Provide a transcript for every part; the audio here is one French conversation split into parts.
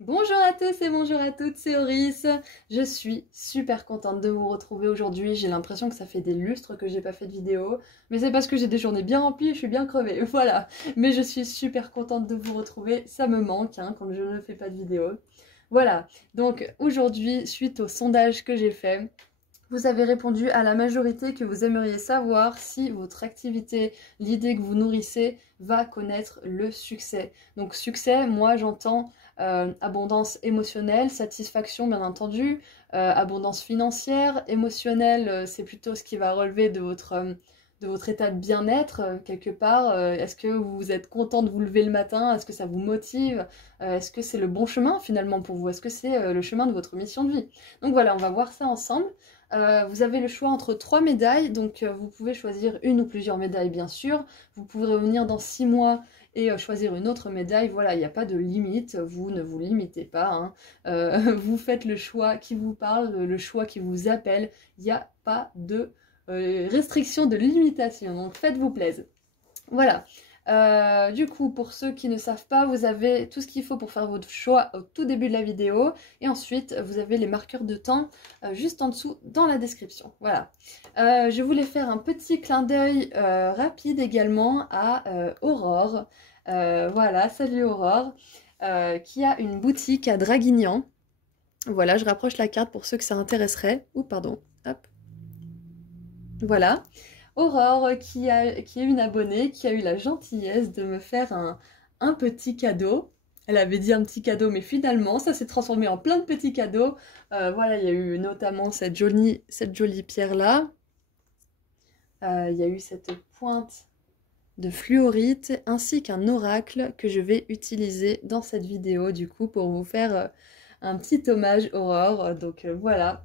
Bonjour à tous et bonjour à toutes, c'est Oris. Je suis super contente de vous retrouver aujourd'hui. J'ai l'impression que ça fait des lustres que j'ai pas fait de vidéo, mais c'est parce que j'ai des journées bien remplies et je suis bien crevée, voilà. Mais je suis super contente de vous retrouver, ça me manque hein, quand je ne fais pas de vidéo. Voilà, donc aujourd'hui, suite au sondage que j'ai fait, vous avez répondu à la majorité que vous aimeriez savoir si votre activité, l'idée que vous nourrissez, va connaître le succès. Donc succès, moi j'entends abondance émotionnelle, satisfaction bien entendu, abondance financière, émotionnelle, c'est plutôt ce qui va relever de votre état de bien-être quelque part. Est-ce que vous êtes content de vous lever le matin? Est-ce que ça vous motive? Est-ce que c'est le bon chemin finalement pour vous? Est-ce que c'est le chemin de votre mission de vie? Donc voilà, on va voir ça ensemble. Vous avez le choix entre 3 médailles, donc vous pouvez choisir une ou plusieurs médailles bien sûr. Vous pouvez revenir dans 6 mois et choisir une autre médaille. Voilà, il n'y a pas de limite, vous ne vous limitez pas, hein. Vous faites le choix qui vous parle, le choix qui vous appelle. Il n'y a pas de restriction, de limitation, donc faites-vous plaisir. Voilà. Du coup, pour ceux qui ne savent pas, vous avez tout ce qu'il faut pour faire votre choix au tout début de la vidéo. Et ensuite, vous avez les marqueurs de temps juste en dessous dans la description. Voilà. Je voulais faire un petit clin d'œil rapide également à Aurore. Voilà, salut Aurore, qui a une boutique à Draguignan. Voilà, je rapproche la carte pour ceux que ça intéresserait. Ou pardon, hop. Voilà. Aurore qui est une abonnée qui a eu la gentillesse de me faire un petit cadeau. Elle avait dit un petit cadeau, mais finalement, ça s'est transformé en plein de petits cadeaux. Voilà, il y a eu notamment cette jolie pierre-là. Il y a eu cette pointe de fluorite, ainsi qu'un oracle que je vais utiliser dans cette vidéo, du coup, pour vous faire un petit hommage, Aurore. Donc voilà.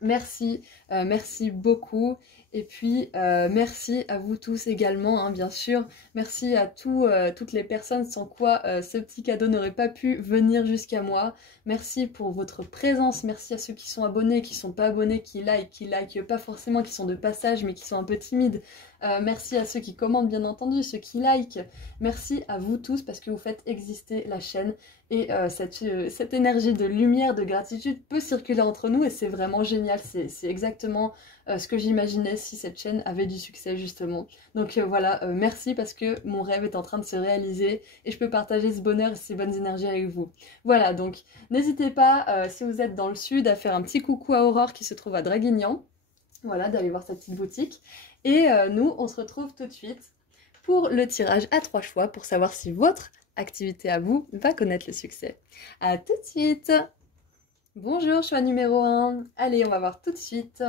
Merci, merci beaucoup. Et puis, merci à vous tous également, hein, bien sûr. Merci à toutes les personnes sans quoi ce petit cadeau n'aurait pas pu venir jusqu'à moi. Merci pour votre présence. Merci à ceux qui sont abonnés, qui sont pas abonnés, qui like pas forcément, qui sont de passage, mais qui sont un peu timides. Merci à ceux qui commentent, bien entendu, ceux qui like. Merci à vous tous parce que vous faites exister la chaîne. Et cette énergie de lumière, de gratitude peut circuler entre nous et c'est vraiment génial. C'est exactement ce que j'imaginais si cette chaîne avait du succès justement. Donc voilà, merci parce que mon rêve est en train de se réaliser et je peux partager ce bonheur et ces bonnes énergies avec vous. Voilà, donc n'hésitez pas, si vous êtes dans le sud, à faire un petit coucou à Aurore qui se trouve à Draguignan. Voilà, d'aller voir sa petite boutique. Et nous, on se retrouve tout de suite pour le tirage à 3 choix pour savoir si votre activité à vous va connaître le succès. À tout de suite. Bonjour, choix numéro 1. Allez, on va voir tout de suite.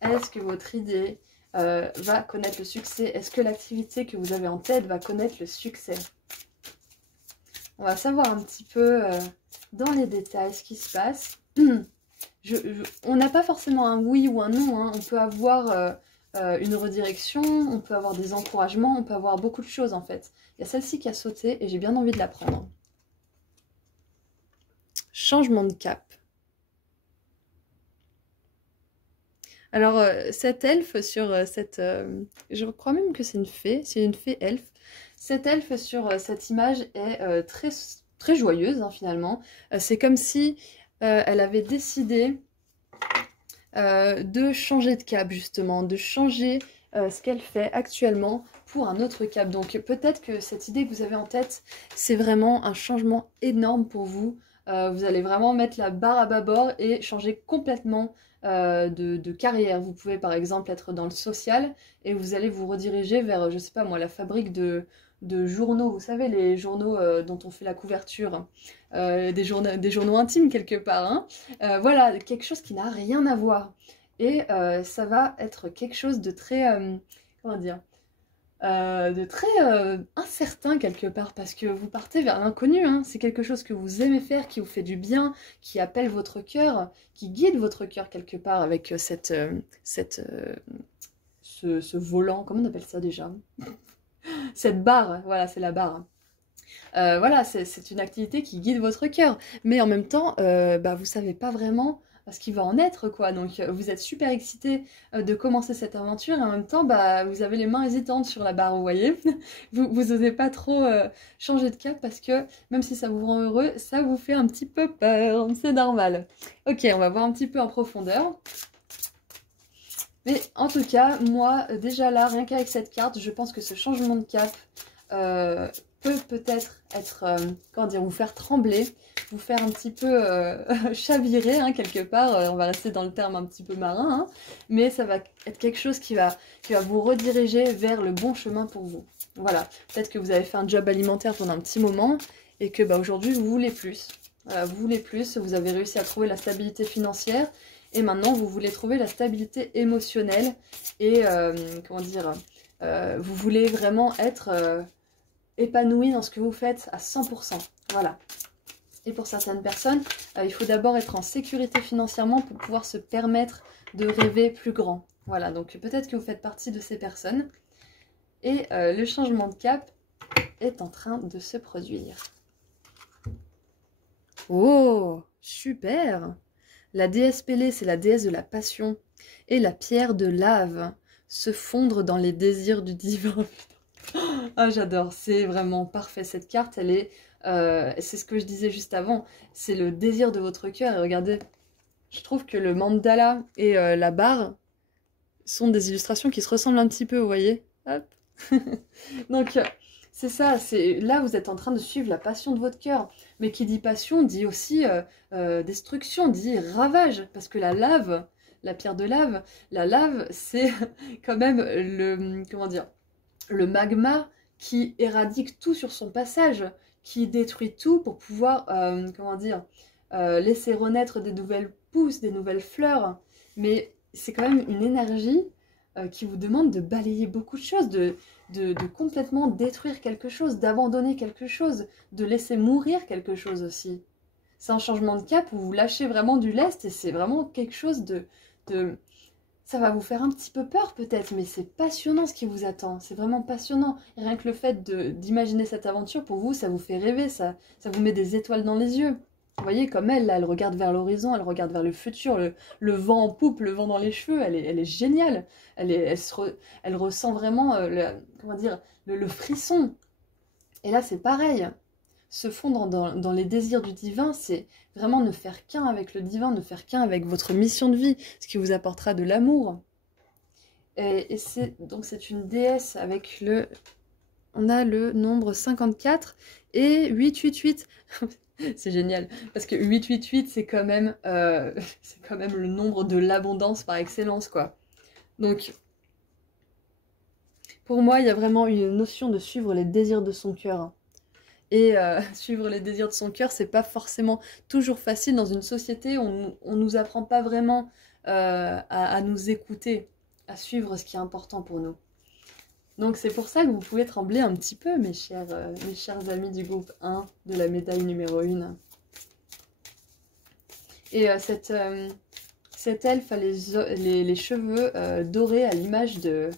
Est-ce que votre idée va connaître le succès? Est-ce que l'activité que vous avez en tête va connaître le succès? On va savoir un petit peu dans les détails ce qui se passe. On n'a pas forcément un oui ou un non, hein. On peut avoir une redirection, on peut avoir des encouragements, on peut avoir beaucoup de choses en fait. Il y a celle-ci qui a sauté et j'ai bien envie de la prendre. Changement de cap. Alors, cette elfe sur cette... je crois même que c'est une fée elfe. Cette elfe sur cette image est très, très joyeuse hein, finalement. C'est comme si elle avait décidé de changer de cap justement, de changer ce qu'elle fait actuellement pour un autre cap. Donc peut-être que cette idée que vous avez en tête, c'est vraiment un changement énorme pour vous. Vous allez vraiment mettre la barre à bâbord et changer complètement de carrière. Vous pouvez par exemple être dans le social et vous allez vous rediriger vers, je sais pas moi, la fabrique de journaux. Vous savez, les journaux dont on fait la couverture, des journaux intimes quelque part. Hein. Voilà, quelque chose qui n'a rien à voir. Et ça va être quelque chose de très, comment dire, de très incertain quelque part parce que vous partez vers l'inconnu, hein. C'est quelque chose que vous aimez faire, qui vous fait du bien, qui appelle votre cœur, qui guide votre cœur quelque part avec ce volant, comment on appelle ça déjà? Cette barre, voilà, c'est la barre. Voilà, c'est une activité qui guide votre cœur, mais en même temps, bah, vous savez pas vraiment parce qu'il va en être, quoi. Donc vous êtes super excité de commencer cette aventure et en même temps, bah, vous avez les mains hésitantes sur la barre, vous voyez. Vous osez pas trop changer de cap parce que même si ça vous rend heureux, ça vous fait un petit peu peur, c'est normal. Ok, on va voir un petit peu en profondeur. Mais en tout cas, moi, déjà là, rien qu'avec cette carte, je pense que ce changement de cap peut peut-être être, comment dire, vous faire trembler, vous faire un petit peu chavirer, hein, quelque part. On va rester dans le terme un petit peu marin, hein, mais ça va être quelque chose qui va vous rediriger vers le bon chemin pour vous. Voilà, peut-être que vous avez fait un job alimentaire pendant un petit moment et que bah, aujourd'hui, vous voulez plus. Voilà, vous voulez plus, vous avez réussi à trouver la stabilité financière. Et maintenant, vous voulez trouver la stabilité émotionnelle et, comment dire, vous voulez vraiment être épanoui dans ce que vous faites à 100%. Voilà. Et pour certaines personnes, il faut d'abord être en sécurité financièrement pour pouvoir se permettre de rêver plus grand. Voilà, donc peut-être que vous faites partie de ces personnes. Et le changement de cap est en train de se produire. Oh, super! La déesse Pélée, c'est la déesse de la passion. Et la pierre de lave, se fondre dans les désirs du divin. Ah, j'adore, c'est vraiment parfait. Cette carte, elle est... c'est ce que je disais juste avant. C'est le désir de votre cœur. Et regardez, je trouve que le mandala et la barre sont des illustrations qui se ressemblent un petit peu, vous voyez? Hop. Donc, c'est ça, là vous êtes en train de suivre la passion de votre cœur. Mais qui dit passion dit aussi destruction, dit ravage. Parce que la lave, la pierre de lave, la lave, c'est quand même le, comment dire, le magma qui éradique tout sur son passage, qui détruit tout pour pouvoir, comment dire, laisser renaître des nouvelles pousses, des nouvelles fleurs. Mais c'est quand même une énergie qui vous demande de balayer beaucoup de choses, de complètement détruire quelque chose, d'abandonner quelque chose, de laisser mourir quelque chose aussi. C'est un changement de cap où vous lâchez vraiment du lest et c'est vraiment quelque chose de... Ça va vous faire un petit peu peur peut-être, mais c'est passionnant ce qui vous attend. C'est vraiment passionnant. Et rien que le fait d'imaginer cette aventure, pour vous, ça vous fait rêver, ça vous met des étoiles dans les yeux. Vous voyez, comme elle, là, elle regarde vers l'horizon, elle regarde vers le futur, le vent en poupe, le vent dans les cheveux, elle est géniale. Elle ressent vraiment, comment dire, le frisson. Et là, c'est pareil. Se fondre dans les désirs du divin, c'est vraiment ne faire qu'un avec le divin, ne faire qu'un avec votre mission de vie, ce qui vous apportera de l'amour. Et donc c'est une déesse avec le... On a le nombre 54 et 888. C'est génial, parce que 888, c'est quand même le nombre de l'abondance par excellence, quoi. Donc, pour moi, il y a vraiment une notion de suivre les désirs de son cœur. Et suivre les désirs de son cœur, c'est pas forcément toujours facile dans une société. On nous apprend pas vraiment à nous écouter, à suivre ce qui est important pour nous. Donc c'est pour ça que vous pouvez trembler un petit peu, mes chers amis du groupe 1 de la médaille numéro 1. Et cette elfe a les cheveux dorés à l'image de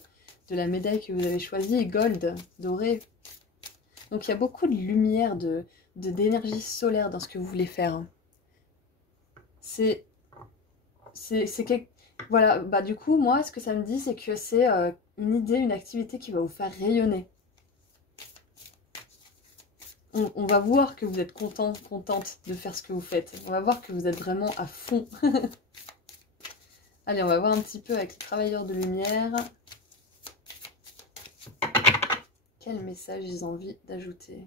la médaille que vous avez choisie, gold, doré. Donc il y a beaucoup de lumière, d'énergie solaire dans ce que vous voulez faire. Voilà, bah du coup, moi, ce que ça me dit, c'est que c'est une idée, une activité qui va vous faire rayonner. On va voir que vous êtes content, contente de faire ce que vous faites. On va voir que vous êtes vraiment à fond. Allez, on va voir un petit peu avec les travailleurs de lumière. Quel message ils ont envie d'ajouter?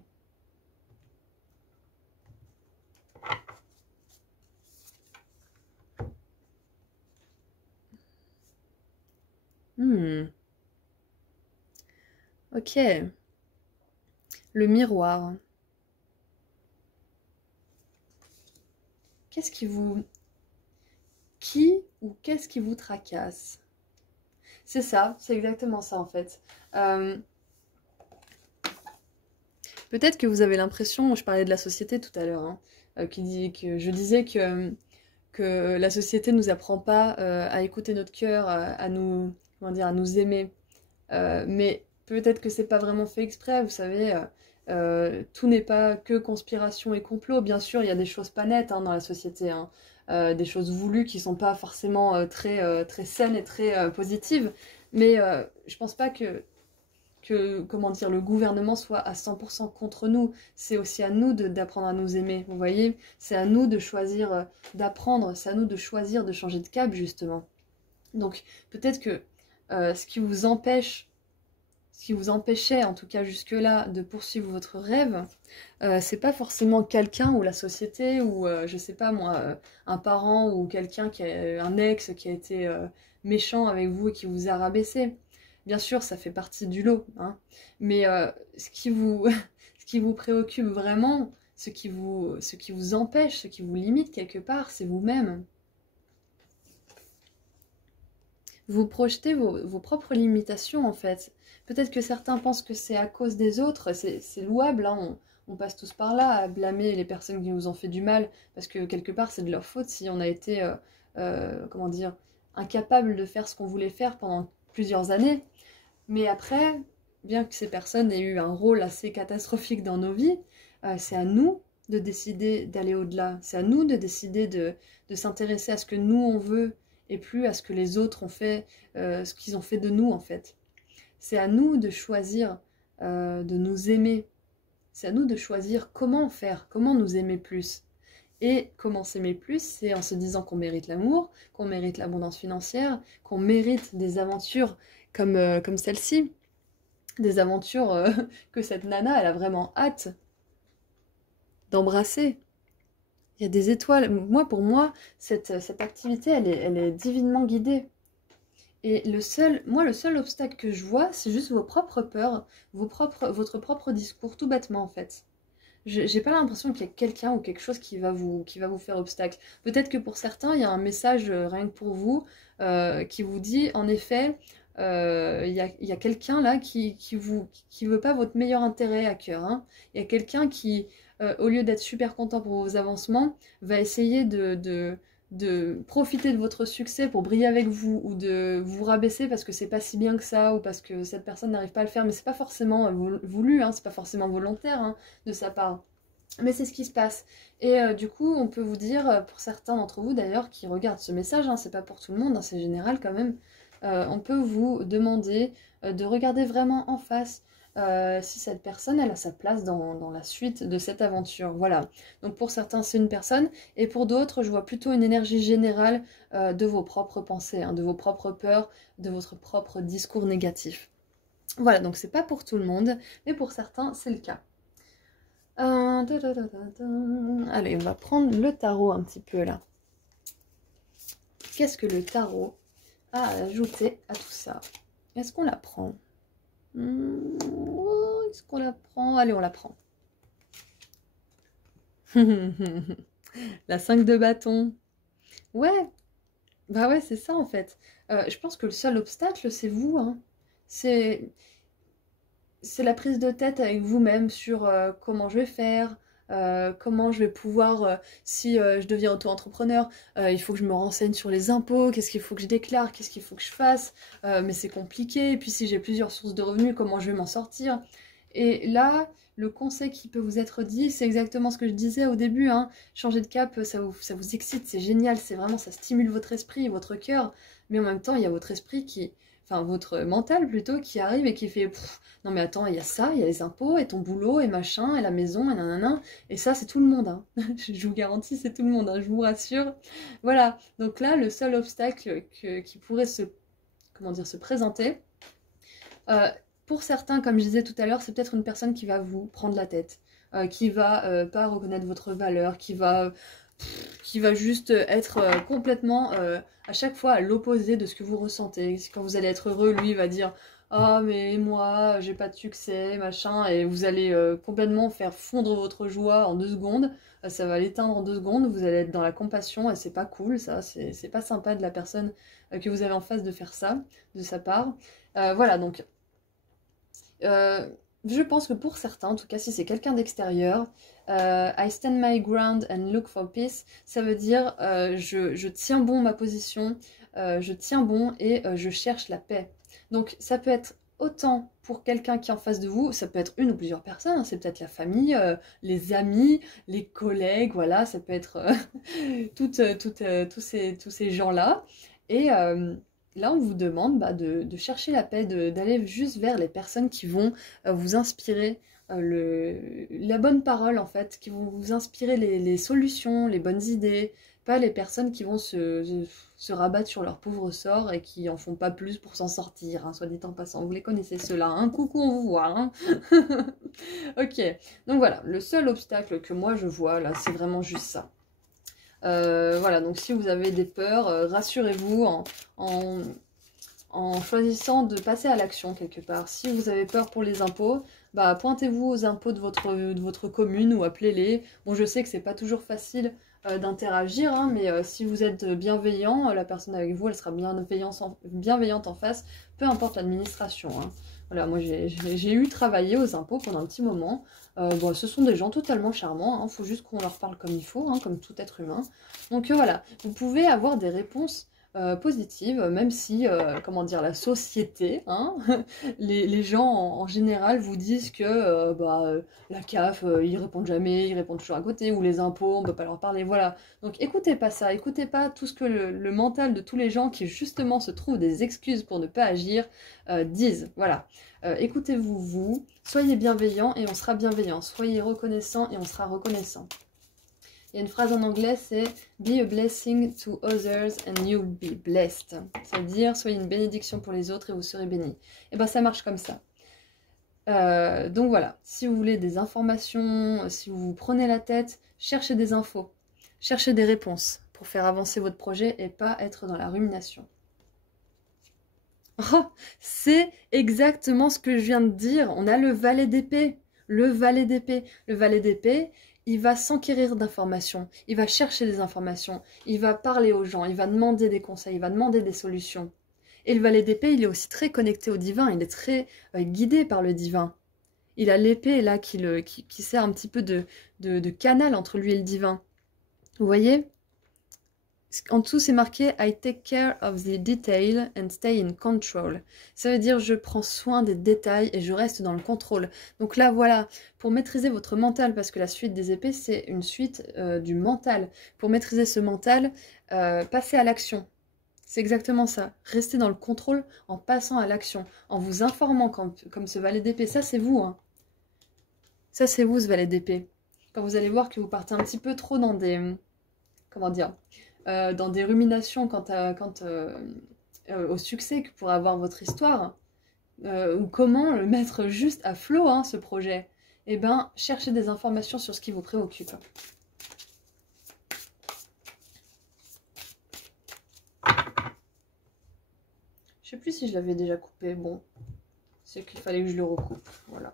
Ok. Le miroir. Qu'est-ce qui vous... Qui ou qu'est-ce qui vous tracasse? C'est ça, c'est exactement ça en fait. Peut-être que vous avez l'impression, je parlais de la société tout à l'heure, hein, je disais que la société ne nous apprend pas à écouter notre cœur, à nous, comment dire, à nous aimer. Mais peut-être que c'est pas vraiment fait exprès, vous savez. tout n'est pas que conspiration et complot. Bien sûr, il y a des choses pas nettes hein, dans la société, hein. Des choses voulues qui sont pas forcément très saines et très positives. Mais je pense pas comment dire, le gouvernement soit à 100% contre nous. C'est aussi à nous d'apprendre à nous aimer, vous voyez? C'est à nous de choisir d'apprendre, c'est à nous de choisir de changer de cap, justement. Donc, peut-être que ce qui vous empêchait, en tout cas jusque-là, de poursuivre votre rêve, c'est pas forcément quelqu'un ou la société ou, je sais pas moi, un parent ou quelqu'un un ex qui a été méchant avec vous et qui vous a rabaissé. Bien sûr, ça fait partie du lot, hein. Mais ce qui vous, ce qui vous préoccupe vraiment, ce qui vous empêche, ce qui vous limite quelque part, c'est vous-même. Vous projetez vos propres limitations en fait. Peut-être que certains pensent que c'est à cause des autres, c'est louable, hein. On passe tous par là à blâmer les personnes qui nous ont fait du mal, parce que quelque part c'est de leur faute si on a été, comment dire, incapable de faire ce qu'on voulait faire pendant plusieurs années. Mais après, bien que ces personnes aient eu un rôle assez catastrophique dans nos vies, c'est à nous de décider d'aller au-delà. C'est à nous de décider de s'intéresser à ce que nous on veut et plus à ce que les autres ont fait, ce qu'ils ont fait de nous en fait. C'est à nous de choisir de nous aimer. C'est à nous de choisir comment faire, comment nous aimer plus. Et comment s'aimer plus, c'est en se disant qu'on mérite l'amour, qu'on mérite l'abondance financière, qu'on mérite des aventures comme celle-ci. Des aventures que cette nana, elle a vraiment hâte d'embrasser. Il y a des étoiles. Pour moi, cette activité, elle est divinement guidée. Et le seul obstacle que je vois, c'est juste vos propres peurs, votre propre discours, tout bêtement en fait. J'ai pas l'impression qu'il y a quelqu'un ou quelque chose qui va vous faire obstacle. Peut-être que pour certains, il y a un message rien que pour vous qui vous dit, en effet, il y a quelqu'un là qui veut pas votre meilleur intérêt à cœur, hein. Il y a quelqu'un qui, au lieu d'être super content pour vos avancements, va essayer de profiter de votre succès pour briller avec vous ou de vous rabaisser parce que c'est pas si bien que ça ou parce que cette personne n'arrive pas à le faire, mais c'est pas forcément voulu, hein, c'est pas forcément volontaire hein, de sa part. Mais c'est ce qui se passe. Et du coup, on peut vous dire, pour certains d'entre vous d'ailleurs qui regardent ce message, hein, c'est pas pour tout le monde, hein, c'est général quand même, on peut vous demander de regarder vraiment en face si cette personne, elle a sa place dans la suite de cette aventure. Voilà. Donc pour certains, c'est une personne, et pour d'autres, je vois plutôt une énergie générale de vos propres pensées, hein, de vos propres peurs, de votre propre discours négatif. Voilà, donc c'est pas pour tout le monde, mais pour certains, c'est le cas. Allez, on va prendre le tarot un petit peu là. Qu'est-ce que le tarot a à ajouter à tout ça? Est-ce qu'on la prend? Est-ce qu'on la prend? Allez, on la prend. La 5 de bâton. Ouais, bah ouais, c'est ça en fait. Je pense que le seul obstacle, c'est vous, hein. C'est la prise de tête avec vous-même sur comment je vais faire, comment je vais pouvoir, si je deviens auto-entrepreneur, il faut que je me renseigne sur les impôts, qu'est-ce qu'il faut que je déclare, qu'est-ce qu'il faut que je fasse, mais c'est compliqué, et puis si j'ai plusieurs sources de revenus, comment je vais m'en sortir? Et là, le conseil qui peut vous être dit, c'est exactement ce que je disais au début, hein. Changer de cap, ça vous excite, c'est génial, c'est vraiment, ça stimule votre esprit, votre cœur, mais en même temps, il y a votre esprit enfin votre mental plutôt, qui arrive et qui fait non mais attends, il y a ça, il y a les impôts, et ton boulot, et machin, et la maison, et nanana, et ça c'est tout le monde, hein. Je vous garantis, c'est tout le monde, hein, je vous rassure. Voilà, donc là, le seul obstacle qui pourrait se présenter, pour certains, comme je disais tout à l'heure, c'est peut-être une personne qui va vous prendre la tête, qui va pas reconnaître votre valeur, qui va juste être complètement à chaque fois à l'opposé de ce que vous ressentez. Quand vous allez être heureux, lui va dire ah mais moi j'ai pas de succès machin, et vous allez complètement faire fondre votre joie en 2 secondes, ça va l'éteindre en 2 secondes, vous allez être dans la compassion et c'est pas cool, ça c'est pas sympa de la personne que vous avez en face de faire ça de sa part. Voilà, donc je pense que pour certains, en tout cas si c'est quelqu'un d'extérieur, I stand my ground and look for peace, ça veut dire je tiens bon ma position, je tiens bon et je cherche la paix. Donc ça peut être autant pour quelqu'un qui est en face de vous, ça peut être une ou plusieurs personnes, hein, c'est peut-être la famille, les amis, les collègues, voilà, ça peut être tous ces gens-là. Et là, on vous demande de chercher la paix, d'aller juste vers les personnes qui vont vous inspirer la bonne parole, en fait, qui vont vous inspirer les solutions, les bonnes idées, pas les personnes qui vont se rabattre sur leur pauvre sort et qui en font pas plus pour s'en sortir, hein, soit dit en passant. Vous les connaissez ceux-là, hein, coucou, on vous voit. Hein. Ok, donc voilà, le seul obstacle que moi je vois là, c'est vraiment juste ça. Voilà, donc si vous avez des peurs, rassurez-vous en choisissant de passer à l'action quelque part. Si vous avez peur pour les impôts, bah pointez-vous aux impôts de votre commune ou appelez-les. Bon, je sais que c'est pas toujours facile d'interagir, hein, mais si vous êtes bienveillant, la personne avec vous, elle sera bienveillante en face, peu importe l'administration. Hein. Voilà, moi j'ai eu travaillé aux impôts pendant un petit moment. Bon, ce sont des gens totalement charmants, il faut juste qu'on leur parle comme il faut, hein, comme tout être humain. Donc voilà, vous pouvez avoir des réponses positives, même si, comment dire, la société, hein, les gens en général vous disent que la CAF, ils répondent jamais, ils répondent toujours à côté, ou les impôts, on ne peut pas leur parler, voilà. Donc écoutez pas ça, écoutez pas tout ce que le mental de tous les gens qui justement se trouvent des excuses pour ne pas agir disent, voilà. Écoutez-vous, vous, soyez bienveillant et on sera bienveillant, soyez reconnaissant et on sera reconnaissant. Il y a une phrase en anglais, c'est « Be a blessing to others and you'll be blessed ». C'est-à-dire, soyez une bénédiction pour les autres et vous serez bénis. Et bien, ça marche comme ça. Donc voilà, si vous voulez des informations, si vous vous prenez la tête, cherchez des infos, cherchez des réponses pour faire avancer votre projet et pas être dans la rumination. Oh, c'est exactement ce que je viens de dire. On a le valet d'épée. Le valet d'épée. Le valet d'épée, il va s'enquérir d'informations. Il va chercher des informations. Il va parler aux gens. Il va demander des conseils. Il va demander des solutions. Et le valet d'épée, il est aussi très connecté au divin. Il est très guidé par le divin. Il a l'épée là qui sert un petit peu de canal entre lui et le divin. Vous voyez ? En dessous, c'est marqué « I take care of the detail and stay in control ». Ça veut dire « je prends soin des détails et je reste dans le contrôle ». Donc là, voilà, pour maîtriser votre mental, parce que la suite des épées, c'est une suite du mental. Pour maîtriser ce mental, passez à l'action. C'est exactement ça. Restez dans le contrôle en passant à l'action, en vous informant comme ce valet d'épée. Ça, c'est vous. Hein. Ça, c'est vous, ce valet d'épée. Quand vous allez voir que vous partez un petit peu trop dans des... Comment dire dans des ruminations quant au succès que pourrait avoir votre histoire, ou comment le mettre juste à flot, hein, ce projet, eh bien, cherchez des informations sur ce qui vous préoccupe. Je sais plus si je l'avais déjà coupé, bon, c'est qu'il fallait que je le recoupe, voilà.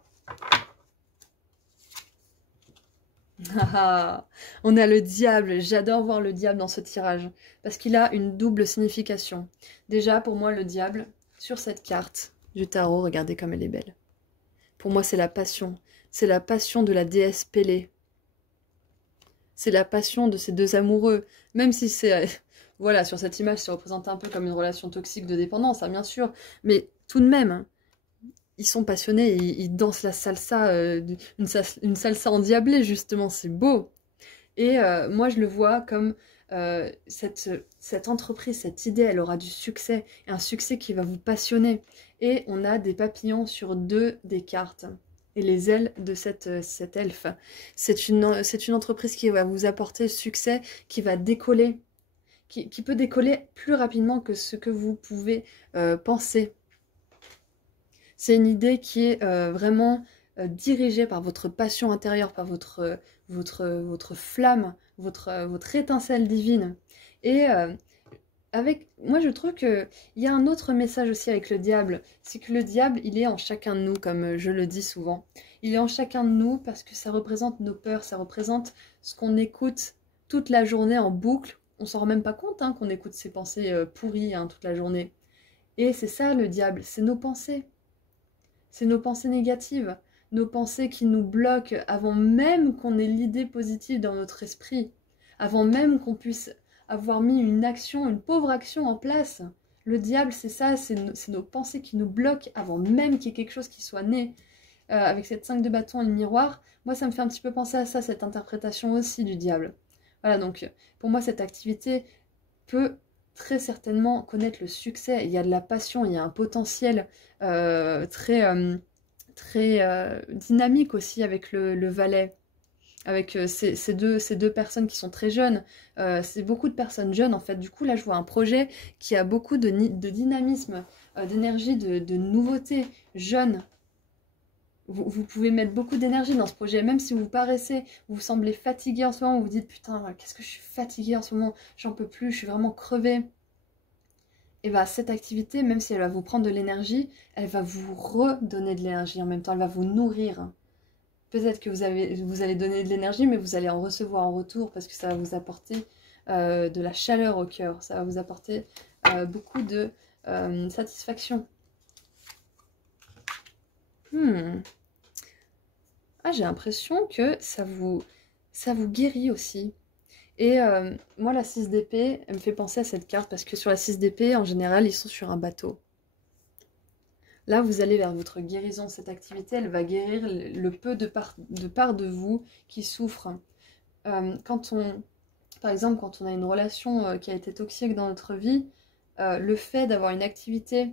Ah, on a le diable, j'adore voir le diable dans ce tirage, parce qu'il a une double signification. Déjà, pour moi, le diable, sur cette carte du tarot, regardez comme elle est belle. Pour moi, c'est la passion de la déesse Pélée. C'est la passion de ces deux amoureux, même si c'est... voilà, sur cette image, c'est représenté un peu comme une relation toxique de dépendance, hein, bien sûr, mais tout de même... Hein, ils sont passionnés, ils dansent la salsa, une salsa endiablée, justement, c'est beau. Et moi, je le vois comme cette entreprise, cette idée, elle aura du succès, et un succès qui va vous passionner. Et on a des papillons sur 2 des cartes, et les ailes de cet elfe. C'est une entreprise qui va vous apporter le succès, qui va décoller, qui peut décoller plus rapidement que ce que vous pouvez penser. C'est une idée qui est vraiment dirigée par votre passion intérieure, par votre flamme, votre étincelle divine. Et moi, je trouve qu'il y a un autre message aussi avec le diable. C'est que le diable, il est en chacun de nous, comme je le dis souvent. Il est en chacun de nous parce que ça représente nos peurs, ça représente ce qu'on écoute toute la journée en boucle. On s'en rend même pas compte hein, qu'on écoute ces pensées pourries hein, toute la journée. Et c'est ça le diable, c'est nos pensées. C'est nos pensées négatives, nos pensées qui nous bloquent avant même qu'on ait l'idée positive dans notre esprit, avant même qu'on puisse avoir mis une action, une pauvre action en place. Le diable, c'est ça, c'est nos pensées qui nous bloquent avant même qu'il y ait quelque chose qui soit né. Avec cette 5 de bâton et le miroir, moi ça me fait un petit peu penser à ça, cette interprétation aussi du diable. Voilà, donc pour moi cette activité peut très certainement connaître le succès. Il y a de la passion, il y a un potentiel très dynamique aussi avec le valet. Avec ces deux personnes qui sont très jeunes. C'est beaucoup de personnes jeunes en fait. Du coup là je vois un projet qui a beaucoup de dynamisme, d'énergie, de nouveauté, jeune. Vous pouvez mettre beaucoup d'énergie dans ce projet, même si vous paraissez, vous semblez fatigué en ce moment, vous vous dites putain, qu'est-ce que je suis fatiguée en ce moment, j'en peux plus, je suis vraiment crevée. Et bien cette activité, même si elle va vous prendre de l'énergie, elle va vous redonner de l'énergie en même temps, elle va vous nourrir. Peut-être que vous allez donner de l'énergie, mais vous allez en recevoir en retour parce que ça va vous apporter de la chaleur au cœur, ça va vous apporter beaucoup de satisfaction. Ah, j'ai l'impression que ça vous guérit aussi. Et moi, la 6 d'épée, elle me fait penser à cette carte parce que sur la 6 d'épée, en général, ils sont sur un bateau. Là, vous allez vers votre guérison. Cette activité, elle va guérir le peu de part de vous qui souffre. Par exemple, quand on a une relation qui a été toxique dans notre vie, le fait d'avoir une activité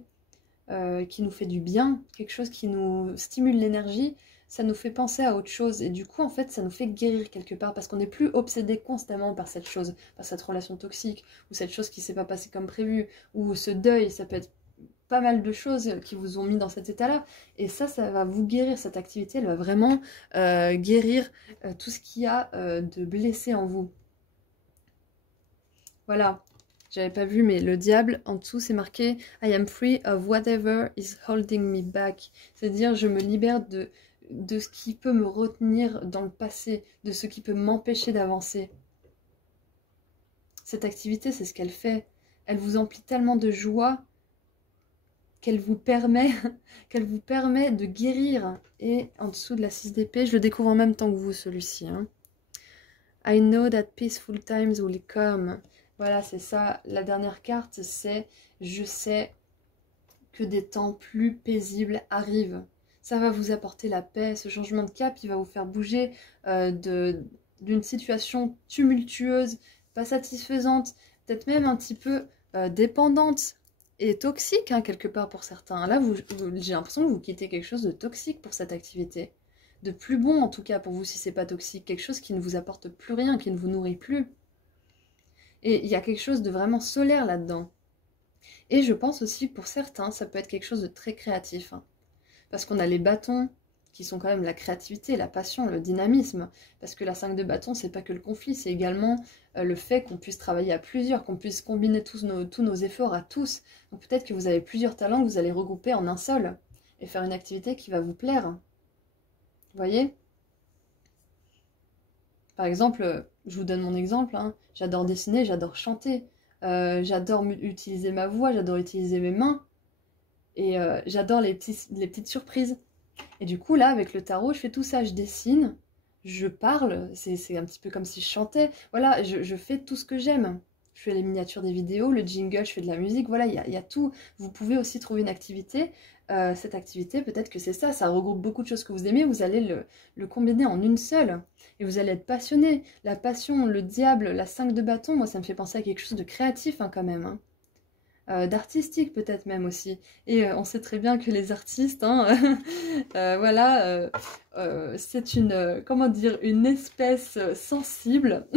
qui nous fait du bien, quelque chose qui nous stimule l'énergie, ça nous fait penser à autre chose. Et du coup, en fait, ça nous fait guérir quelque part parce qu'on n'est plus obsédé constamment par cette chose, par cette relation toxique, ou cette chose qui ne s'est pas passée comme prévu, ou ce deuil, ça peut être pas mal de choses qui vous ont mis dans cet état-là. Et ça va vous guérir. Cette activité, elle va vraiment guérir tout ce qu'il y a de blessé en vous. Voilà. J'avais pas vu, mais le diable, en dessous, c'est marqué « I am free of whatever is holding me back ». C'est-à-dire, je me libère de ce qui peut me retenir dans le passé, de ce qui peut m'empêcher d'avancer. Cette activité, c'est ce qu'elle fait. Elle vous emplit tellement de joie qu'elle vous permet de guérir. Et en dessous de la 6 d'épée, je le découvre en même temps que vous, celui-ci. Hein. I know that peaceful times will come. Voilà, c'est ça. La dernière carte, c'est « Je sais que des temps plus paisibles arrivent ». Ça va vous apporter la paix. Ce changement de cap, il va vous faire bouger d'une situation tumultueuse, pas satisfaisante, peut-être même un petit peu dépendante et toxique, hein, quelque part pour certains. Là, j'ai l'impression que vous quittez quelque chose de toxique pour cette activité. De plus bon, en tout cas, pour vous, si c'est pas toxique. Quelque chose qui ne vous apporte plus rien, qui ne vous nourrit plus. Et il y a quelque chose de vraiment solaire là-dedans. Et je pense aussi, pour certains, ça peut être quelque chose de très créatif. Hein. Parce qu'on a les bâtons, qui sont quand même la créativité, la passion, le dynamisme. Parce que la 5 de bâton, c'est pas que le conflit, c'est également le fait qu'on puisse travailler à plusieurs, qu'on puisse combiner tous nos efforts à tous. Donc peut-être que vous avez plusieurs talents que vous allez regrouper en un seul. Et faire une activité qui va vous plaire. Vous voyez ? Par exemple, je vous donne mon exemple, hein, j'adore dessiner, j'adore chanter, j'adore utiliser ma voix, j'adore utiliser mes mains, et j'adore les petites surprises. Et du coup, là, avec le tarot, je fais tout ça, je dessine, je parle, c'est un petit peu comme si je chantais, voilà, je fais tout ce que j'aime. Je fais les miniatures des vidéos, le jingle, je fais de la musique, voilà, il y a tout. Vous pouvez aussi trouver une activité. Cette activité, peut-être que c'est ça, ça regroupe beaucoup de choses que vous aimez, vous allez le combiner en une seule. Et vous allez être passionné. La passion, le diable, la 5 de bâton, moi ça me fait penser à quelque chose de créatif hein, quand même. Hein. D'artistique peut-être même aussi. Et on sait très bien que les artistes, hein, voilà, c'est une, comment dire, une espèce sensible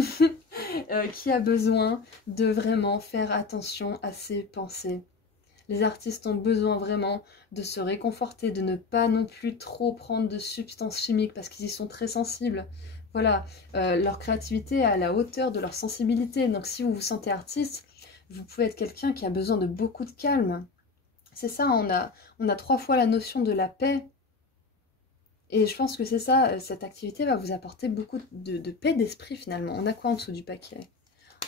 qui a besoin de vraiment faire attention à ses pensées. Les artistes ont besoin vraiment de se réconforter, de ne pas non plus trop prendre de substances chimiques parce qu'ils y sont très sensibles. Voilà, leur créativité est à la hauteur de leur sensibilité. Donc si vous vous sentez artiste, vous pouvez être quelqu'un qui a besoin de beaucoup de calme. C'est ça, on a 3 fois la notion de la paix. Et je pense que c'est ça, cette activité va vous apporter beaucoup de paix d'esprit finalement. On a quoi en dessous du paquet?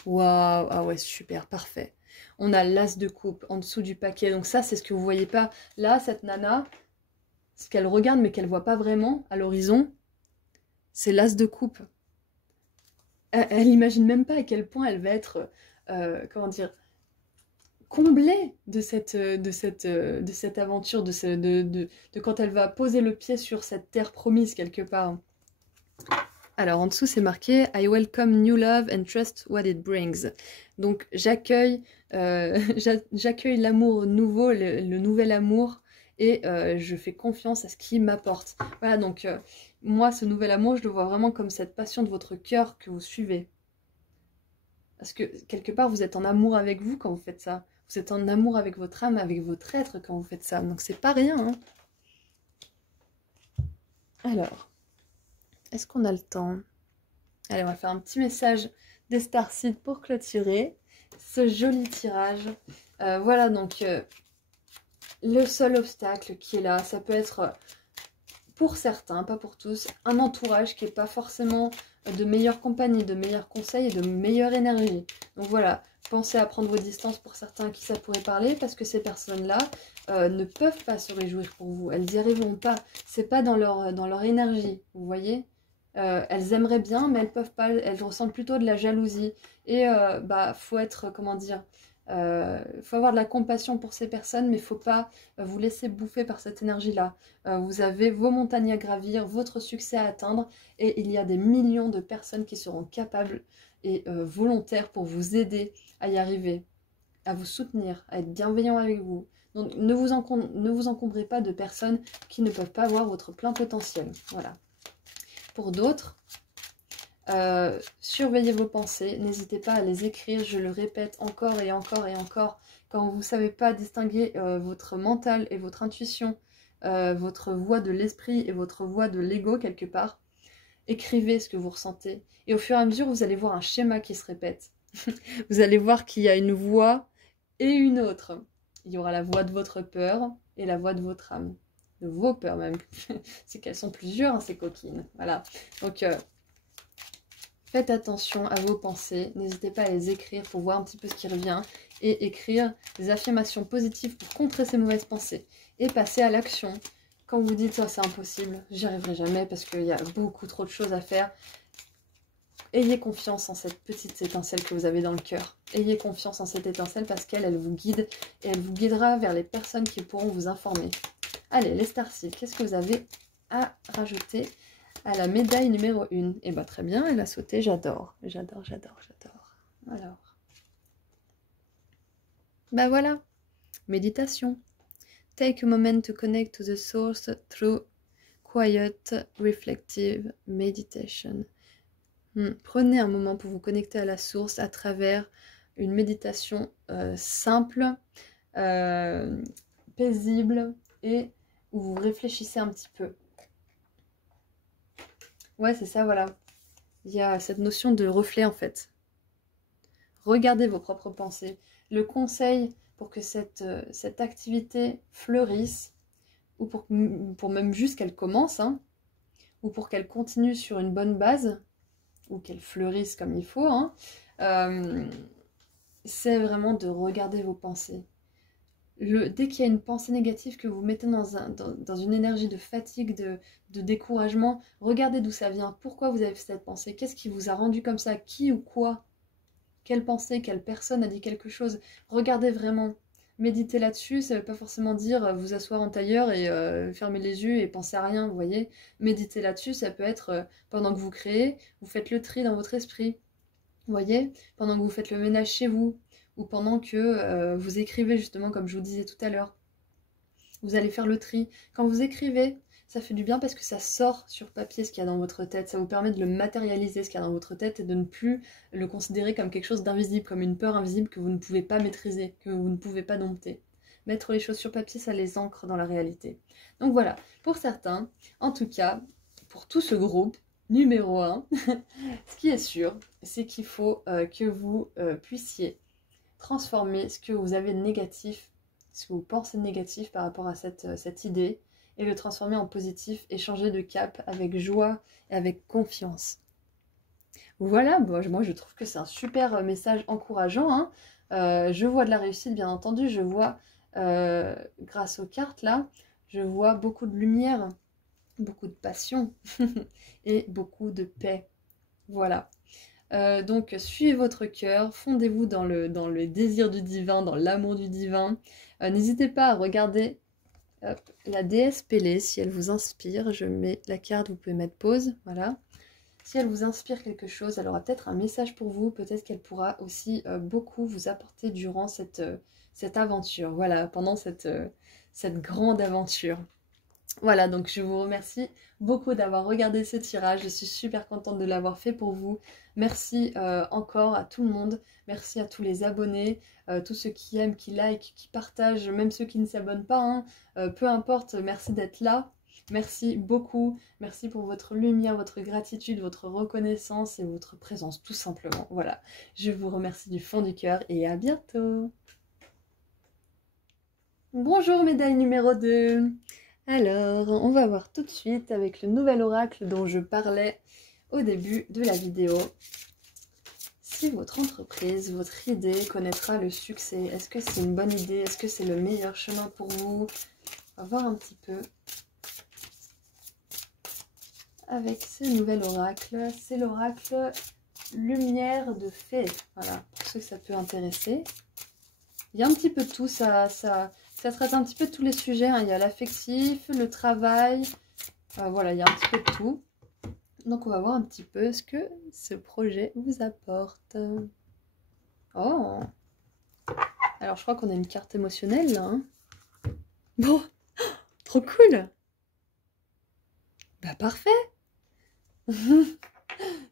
Waouh, ah ouais, super, parfait. On a l'as de coupe en dessous du paquet. Donc ça, c'est ce que vous voyez pas. Là, cette nana, ce qu'elle regarde mais qu'elle voit pas vraiment à l'horizon, c'est l'as de coupe. Elle imagine même pas à quel point elle va être, comment dire, comblée de cette aventure, de quand elle va poser le pied sur cette terre promise quelque part. Alors en dessous c'est marqué I welcome new love and trust what it brings. Donc j'accueille l'amour nouveau, le nouvel amour, et je fais confiance à ce qu'il m'apporte. Voilà, donc moi ce nouvel amour je le vois vraiment comme cette passion de votre cœur que vous suivez. Parce que quelque part vous êtes en amour avec vous quand vous faites ça. Vous êtes en amour avec votre âme, avec votre être quand vous faites ça. Donc c'est pas rien, hein. Alors, est-ce qu'on a le temps? Allez, on va faire un petit message des starseeds pour clôturer ce joli tirage. Voilà, donc le seul obstacle qui est là, ça peut être pour certains, pas pour tous, un entourage qui n'est pas forcément de meilleure compagnie, de meilleurs conseils et de meilleure énergie. Donc voilà, pensez à prendre vos distances pour certains à qui ça pourrait parler, parce que ces personnes-là ne peuvent pas se réjouir pour vous. Elles n'y arriveront pas. C'est pas dans leur énergie, vous voyez. Elles aimeraient bien, mais elles peuvent pas. Elles ressentent plutôt de la jalousie. Et faut être, comment dire, faut avoir de la compassion pour ces personnes, mais faut pas vous laisser bouffer par cette énergie-là. Vous avez vos montagnes à gravir, votre succès à atteindre, et il y a des millions de personnes qui seront capables et volontaires pour vous aider à y arriver, à vous soutenir, à être bienveillants avec vous. Donc ne vous encombrez pas de personnes qui ne peuvent pas avoir votre plein potentiel. Voilà. Pour d'autres, surveillez vos pensées, n'hésitez pas à les écrire, je le répète encore et encore et encore. Quand vous ne savez pas distinguer votre mental et votre intuition, votre voix de l'esprit et votre voix de l'ego quelque part, écrivez ce que vous ressentez. Et au fur et à mesure, vous allez voir un schéma qui se répète. Vous allez voir qu'il y a une voix et une autre. Il y aura la voix de votre peur et la voix de votre âme. De vos peurs même. C'est qu'elles sont plusieurs, hein, ces coquines. Voilà. Donc, faites attention à vos pensées. N'hésitez pas à les écrire pour voir un petit peu ce qui revient. Et écrire des affirmations positives pour contrer ces mauvaises pensées. Et passer à l'action. Quand vous dites ça, c'est impossible, j'y arriverai jamais parce qu'il y a beaucoup trop de choses à faire. Ayez confiance en cette petite étincelle que vous avez dans le cœur. Ayez confiance en cette étincelle parce qu'elle vous guide et elle vous guidera vers les personnes qui pourront vous informer. Allez, les starseeds, qu'est-ce que vous avez à rajouter à la médaille numéro 1? Eh bien, très bien, elle a sauté, j'adore. J'adore, j'adore, j'adore. Alors. Bah voilà, méditation. Take a moment to connect to the source through quiet, reflective meditation. Prenez un moment pour vous connecter à la source à travers une méditation simple, paisible et où vous réfléchissez un petit peu. Ouais, c'est ça, voilà. Il y a cette notion de reflet en fait. Regardez vos propres pensées. Le conseil pour que cette activité fleurisse, ou pour même juste qu'elle commence, hein, ou pour qu'elle continue sur une bonne base, ou qu'elle fleurisse comme il faut, hein, c'est vraiment de regarder vos pensées. Dès qu'il y a une pensée négative que vous mettez dans une énergie de fatigue, de découragement, regardez d'où ça vient, pourquoi vous avez fait cette pensée, qu'est-ce qui vous a rendu comme ça, qui ou quoi, quelle pensée, quelle personne a dit quelque chose. Regardez vraiment, méditez là-dessus, ça ne veut pas forcément dire vous asseoir en tailleur et fermer les yeux et penser à rien, vous voyez. Méditer là-dessus, ça peut être pendant que vous créez, vous faites le tri dans votre esprit, vous voyez, pendant que vous faites le ménage chez vous, ou pendant que vous écrivez justement comme je vous disais tout à l'heure. Vous allez faire le tri. Quand vous écrivez, ça fait du bien parce que ça sort sur papier ce qu'il y a dans votre tête. Ça vous permet de le matérialiser ce qu'il y a dans votre tête et de ne plus le considérer comme quelque chose d'invisible, comme une peur invisible que vous ne pouvez pas maîtriser, que vous ne pouvez pas dompter. Mettre les choses sur papier, ça les ancre dans la réalité. Donc voilà, pour certains, en tout cas, pour tout ce groupe, numéro 1, ce qui est sûr, c'est qu'il faut que vous puissiez transformer ce que vous avez de négatif, ce que vous pensez de négatif par rapport à cette idée, et le transformer en positif et changer de cap avec joie et avec confiance. Voilà, moi je trouve que c'est un super message encourageant, hein. Je vois de la réussite bien entendu, je vois grâce aux cartes là, je vois beaucoup de lumière, beaucoup de passion et beaucoup de paix. Voilà. Donc suivez votre cœur, fondez-vous dans le désir du divin, dans l'amour du divin. N'hésitez pas à regarder hop, la déesse Pélée, si elle vous inspire. Je mets la carte, vous pouvez mettre pause, voilà. Si elle vous inspire quelque chose, elle aura peut-être un message pour vous, peut-être qu'elle pourra aussi beaucoup vous apporter durant cette aventure, voilà, pendant cette grande aventure. Voilà, donc je vous remercie beaucoup d'avoir regardé ce tirage, je suis super contente de l'avoir fait pour vous. Merci encore à tout le monde, merci à tous les abonnés, tous ceux qui aiment, qui like, qui partagent, même ceux qui ne s'abonnent pas, hein, peu importe, merci d'être là. Merci beaucoup, merci pour votre lumière, votre gratitude, votre reconnaissance et votre présence, tout simplement. Voilà, je vous remercie du fond du cœur et à bientôt. Bonjour médaille numéro 2. Alors, on va voir tout de suite avec le nouvel oracle dont je parlais au début de la vidéo. Si votre entreprise, votre idée connaîtra le succès, est-ce que c'est une bonne idée? Est-ce que c'est le meilleur chemin pour vous? On va voir un petit peu avec ce nouvel oracle. C'est l'oracle Lumière de Fée. Voilà, pour ceux que ça peut intéresser. Il y a un petit peu de tout, ça traite un petit peu de tous les sujets. Hein. Il y a l'affectif, le travail, voilà, il y a un petit peu de tout. Donc on va voir un petit peu ce que ce projet vous apporte. Oh! Alors je crois qu'on a une carte émotionnelle là. Hein. Bon, trop cool! Bah parfait!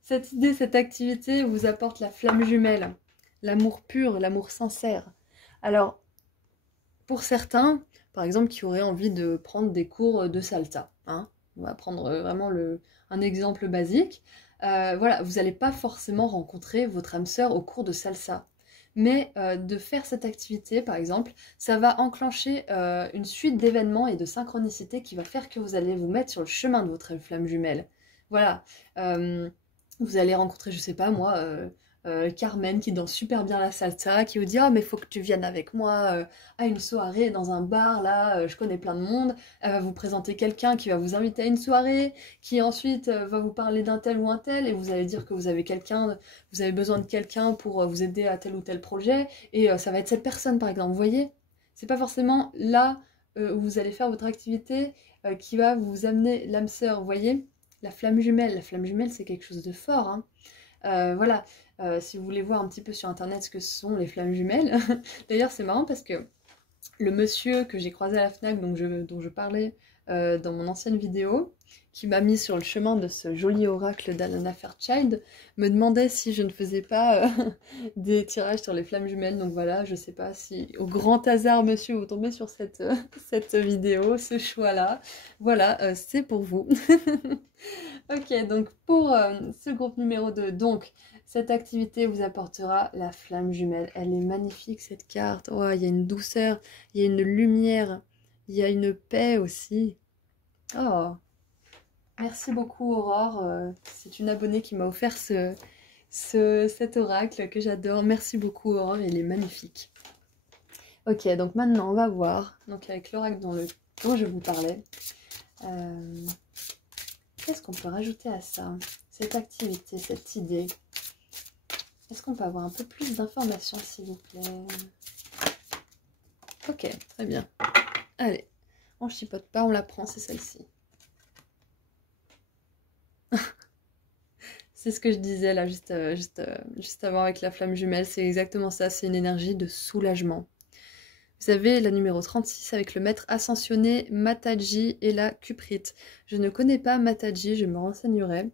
Cette idée, cette activité vous apporte la flamme jumelle, l'amour pur, l'amour sincère. Alors, pour certains, par exemple, qui auraient envie de prendre des cours de salsa, hein, on va prendre vraiment un exemple basique. Voilà, vous n'allez pas forcément rencontrer votre âme sœur au cours de salsa. Mais de faire cette activité, par exemple, ça va enclencher une suite d'événements et de synchronicités qui va faire que vous allez vous mettre sur le chemin de votre flamme jumelle. Voilà, vous allez rencontrer, je sais pas moi, Carmen qui danse super bien la salsa, qui vous dit « Ah mais faut que tu viennes avec moi à une soirée dans un bar, là, je connais plein de monde. » Elle va vous présenter quelqu'un qui va vous inviter à une soirée, qui ensuite va vous parler d'un tel ou un tel, et vous allez dire que vous avez besoin de quelqu'un pour vous aider à tel ou tel projet, et ça va être cette personne par exemple, vous voyez? C'est pas forcément là où vous allez faire votre activité qui va vous amener l'âme sœur, vous voyez? La flamme jumelle c'est quelque chose de fort, hein. Voilà, si vous voulez voir un petit peu sur internet ce que sont les flammes jumelles. D'ailleurs c'est marrant parce que le monsieur que j'ai croisé à la FNAC, dont je parlais dans mon ancienne vidéo, qui m'a mis sur le chemin de ce joli oracle d'Alana Fairchild, me demandait si je ne faisais pas des tirages sur les flammes jumelles. Donc voilà, je sais pas si au grand hasard monsieur vous tombez sur cette vidéo, ce choix-là. Voilà, c'est pour vous. Ok, donc pour ce groupe numéro 2, donc cette activité vous apportera la flamme jumelle. Elle est magnifique cette carte. Oh, il y a une douceur, il y a une lumière, il y a une paix aussi. Oh, merci beaucoup Aurore. C'est une abonnée qui m'a offert cet oracle que j'adore. Merci beaucoup Aurore, il est magnifique. Ok, donc maintenant on va voir, donc avec l'oracle dont je vous parlais. Qu'est-ce qu'on peut rajouter à ça? Cette activité, cette idée. Est-ce qu'on peut avoir un peu plus d'informations, s'il vous plaît? Ok, très bien. Allez, on chipote pas, on la prend, c'est celle-ci. C'est ce que je disais là, juste avant avec la flamme jumelle, c'est exactement ça, c'est une énergie de soulagement. Vous avez la numéro 36 avec le maître ascensionné Mataji et la cuprite. Je ne connais pas Mataji, je me renseignerai.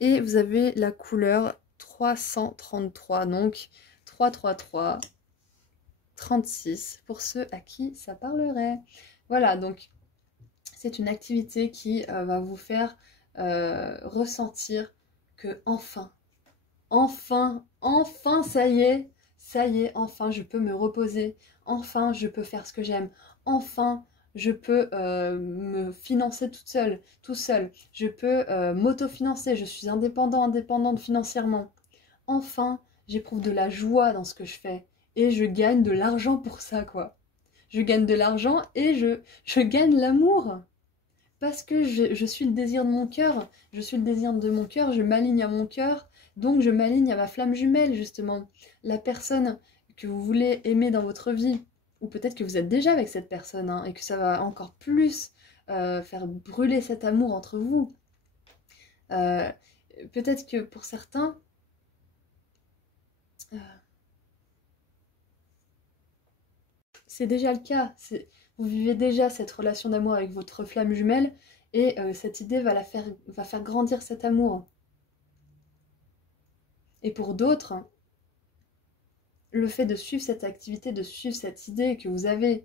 Et vous avez la couleur 333, donc 333, 36, pour ceux à qui ça parlerait. Voilà, donc c'est une activité qui va vous faire ressentir que enfin, ça y est, enfin je peux me reposer, enfin je peux faire ce que j'aime, enfin je peux me financer toute seule, tout seul, je peux m'autofinancer, je suis indépendante financièrement. Enfin, j'éprouve de la joie dans ce que je fais et je gagne de l'argent pour ça, quoi. Je gagne de l'argent et je gagne l'amour. Parce que je suis le désir de mon cœur, je m'aligne à mon cœur, Donc je m'aligne à ma flamme jumelle, justement. La personne que vous voulez aimer dans votre vie, ou peut-être que vous êtes déjà avec cette personne, hein, et que ça va encore plus faire brûler cet amour entre vous. Peut-être que pour certains, c'est déjà le cas. Vous vivez déjà cette relation d'amour avec votre flamme jumelle, et cette idée va faire grandir cet amour. Et pour d'autres, le fait de suivre cette activité, de suivre cette idée que vous avez,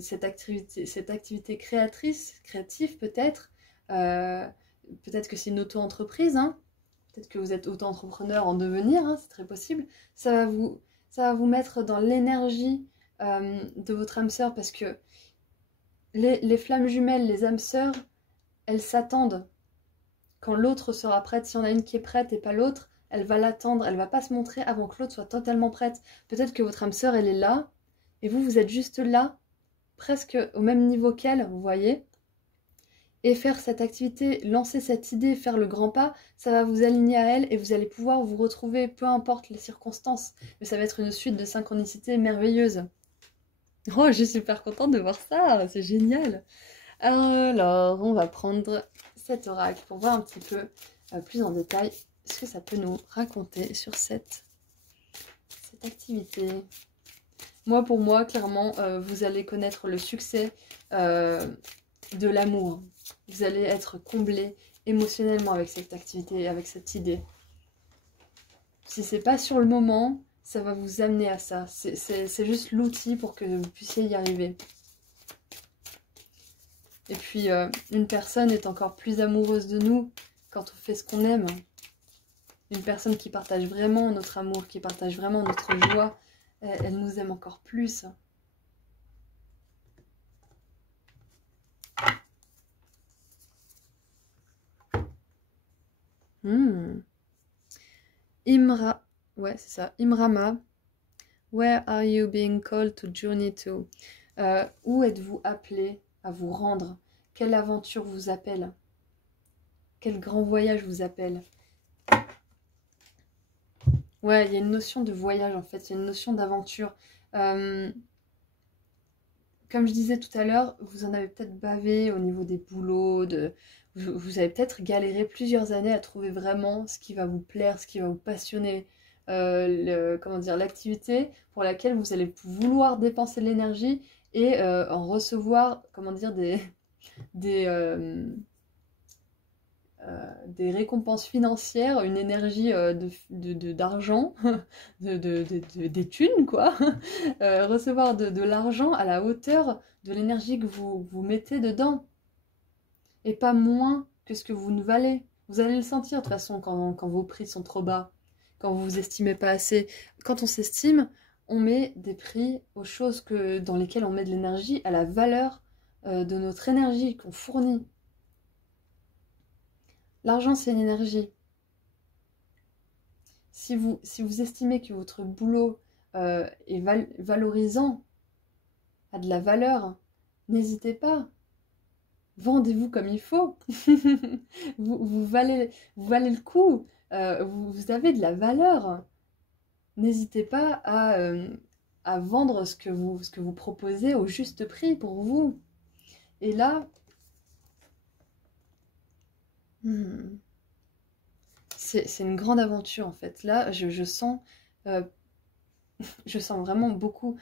cette activité créative peut-être, peut-être que c'est une auto-entreprise, hein, peut-être que vous êtes auto-entrepreneur en devenir, hein, c'est très possible, ça va vous mettre dans l'énergie de votre âme sœur, parce que les flammes jumelles, les âmes sœurs, elles s'attendent. Quand l'autre sera prête, si on a une qui est prête et pas l'autre, elle va l'attendre, elle va pas se montrer avant que l'autre soit totalement prête. Peut-être que votre âme sœur, elle est là, et vous êtes juste là, presque au même niveau qu'elle, vous voyez. Et faire cette activité, lancer cette idée, faire le grand pas, ça va vous aligner à elle, et vous allez pouvoir vous retrouver, peu importe les circonstances. Mais ça va être une suite de synchronicité merveilleuse. Oh, je suis super contente de voir ça, c'est génial. Alors, on va prendre cet oracle pour voir un petit peu plus en détail ce que ça peut nous raconter sur cette activité. Pour moi, clairement, vous allez connaître le succès de l'amour. Vous allez être comblé émotionnellement avec cette activité, avec cette idée. Si c'est pas sur le moment, ça va vous amener à ça. C'est juste l'outil pour que vous puissiez y arriver. Et puis, une personne est encore plus amoureuse de nous quand on fait ce qu'on aime. Une personne qui partage vraiment notre amour, qui partage vraiment notre joie, elle nous aime encore plus. Ouais, c'est ça. Imrama, where are you being called to journey to? Où êtes-vous appelé à vous rendre? Quelle aventure vous appelle? Quel grand voyage vous appelle? Ouais, il y a une notion de voyage en fait, il y a une notion d'aventure. Comme je disais tout à l'heure, vous en avez peut-être bavé au niveau des boulots, vous avez peut-être galéré plusieurs années à trouver vraiment ce qui va vous plaire, ce qui va vous passionner, comment dire, l'activité pour laquelle vous allez vouloir dépenser de l'énergie et en recevoir, comment dire, des, des récompenses financières, une énergie d'argent, des thunes, quoi. Recevoir de l'argent à la hauteur de l'énergie que vous mettez dedans. Et pas moins que ce que vous ne valez. Vous allez le sentir de toute façon quand vos prix sont trop bas, quand vous vous estimez pas assez. Quand on s'estime, on met des prix aux choses dans lesquelles on met de l'énergie, à la valeur de notre énergie qu'on fournit. L'argent, c'est une énergie. Si vous estimez que votre boulot est valorisant, a de la valeur, n'hésitez pas. Vendez-vous comme il faut. vous valez le coup. Vous avez de la valeur. N'hésitez pas à vendre ce que vous proposez au juste prix pour vous. Et là, c'est une grande aventure en fait. Là, je sens vraiment beaucoup.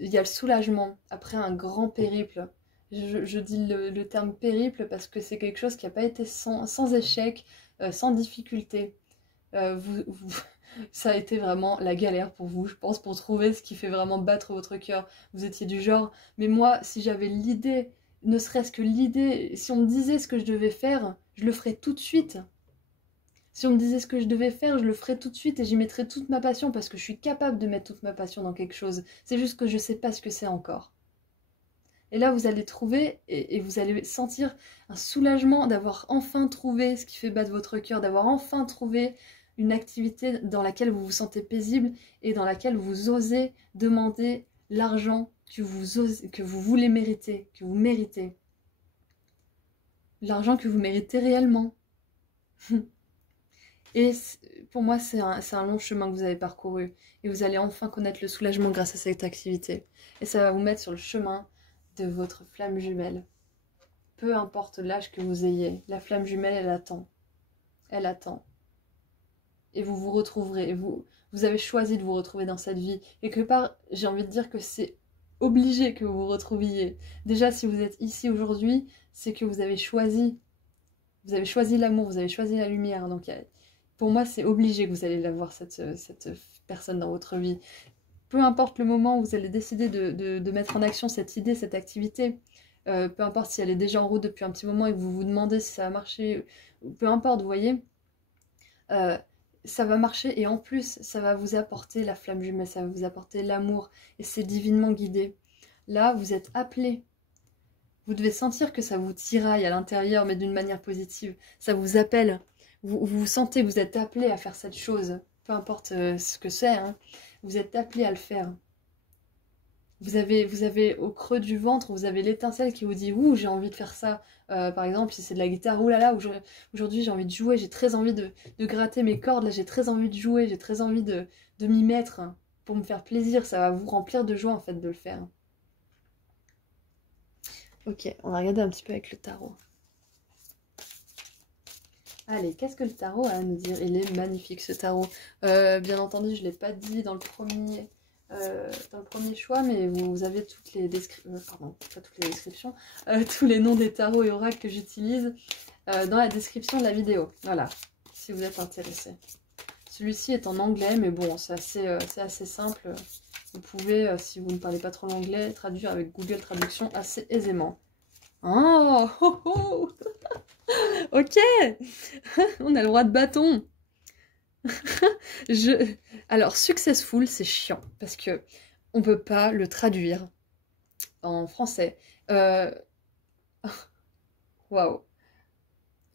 Il y a le soulagement après un grand périple. Je dis le terme périple parce que c'est quelque chose qui n'a pas été sans échec, sans difficulté. Ça a été vraiment la galère pour vous, je pense, pour trouver ce qui fait vraiment battre votre cœur. Vous étiez du genre, mais moi, si j'avais l'idée, ne serait-ce que l'idée, si on me disait ce que je devais faire, je le ferais tout de suite. Si on me disait ce que je devais faire, je le ferais tout de suite et j'y mettrais toute ma passion parce que je suis capable de mettre toute ma passion dans quelque chose. C'est juste que je ne sais pas ce que c'est encore. Et là, vous allez trouver et vous allez sentir un soulagement d'avoir enfin trouvé ce qui fait battre votre cœur, d'avoir enfin trouvé une activité dans laquelle vous vous sentez paisible et dans laquelle vous osez demander l'argent que vous voulez mériter, que vous méritez. L'argent que vous méritez réellement. Et pour moi, c'est un long chemin que vous avez parcouru. Et vous allez enfin connaître le soulagement grâce à cette activité. Et ça va vous mettre sur le chemin de votre flamme jumelle. Peu importe l'âge que vous ayez, la flamme jumelle, elle attend. Elle attend. Et vous vous retrouverez. Vous avez choisi de vous retrouver dans cette vie. Et quelque part, j'ai envie de dire que c'est obligé que vous vous retrouviez. Déjà, si vous êtes ici aujourd'hui, c'est que vous avez choisi. Vous avez choisi l'amour, vous avez choisi la lumière. Donc, pour moi, c'est obligé que vous allez l'avoir, cette personne dans votre vie. Peu importe le moment où vous allez décider de mettre en action cette idée, cette activité, peu importe si elle est déjà en route depuis un petit moment et que vous vous demandez si ça va marcher, peu importe, vous voyez, ça va marcher et en plus, ça va vous apporter la flamme jumelle, ça va vous apporter l'amour et c'est divinement guidé. Là, vous êtes appelé. Vous devez sentir que ça vous tiraille à l'intérieur, mais d'une manière positive. Ça vous appelle. Vous sentez, vous êtes appelé à faire cette chose. Peu importe ce que c'est, hein. Vous êtes appelé à le faire. Vous avez au creux du ventre, vous avez l'étincelle qui vous dit « Ouh, j'ai envie de faire ça ». Par exemple, si c'est de la guitare, « Ouh là là, aujourd'hui j'ai envie de jouer, j'ai très envie de gratter mes cordes, là j'ai très envie de jouer, j'ai très envie de m'y mettre pour me faire plaisir ». Ça va vous remplir de joie en fait de le faire. Ok, on va regarder un petit peu avec le tarot. Allez, qu'est-ce que le tarot a à nous dire? Il est magnifique ce tarot. Bien entendu, je ne l'ai pas dit dans le premier choix, mais vous avez toutes les descriptions, pardon, pas toutes les descriptions, tous les noms des tarots et oracles que j'utilise dans la description de la vidéo. Voilà, si vous êtes intéressé. Celui-ci est en anglais, mais bon, c'est assez simple. Vous pouvez, si vous ne parlez pas trop l'anglais, traduire avec Google Traduction assez aisément. Oh, oh, oh. Ok. On a le roi de bâton. Alors, successful, c'est chiant, parce que on peut pas le traduire en français. Waouh.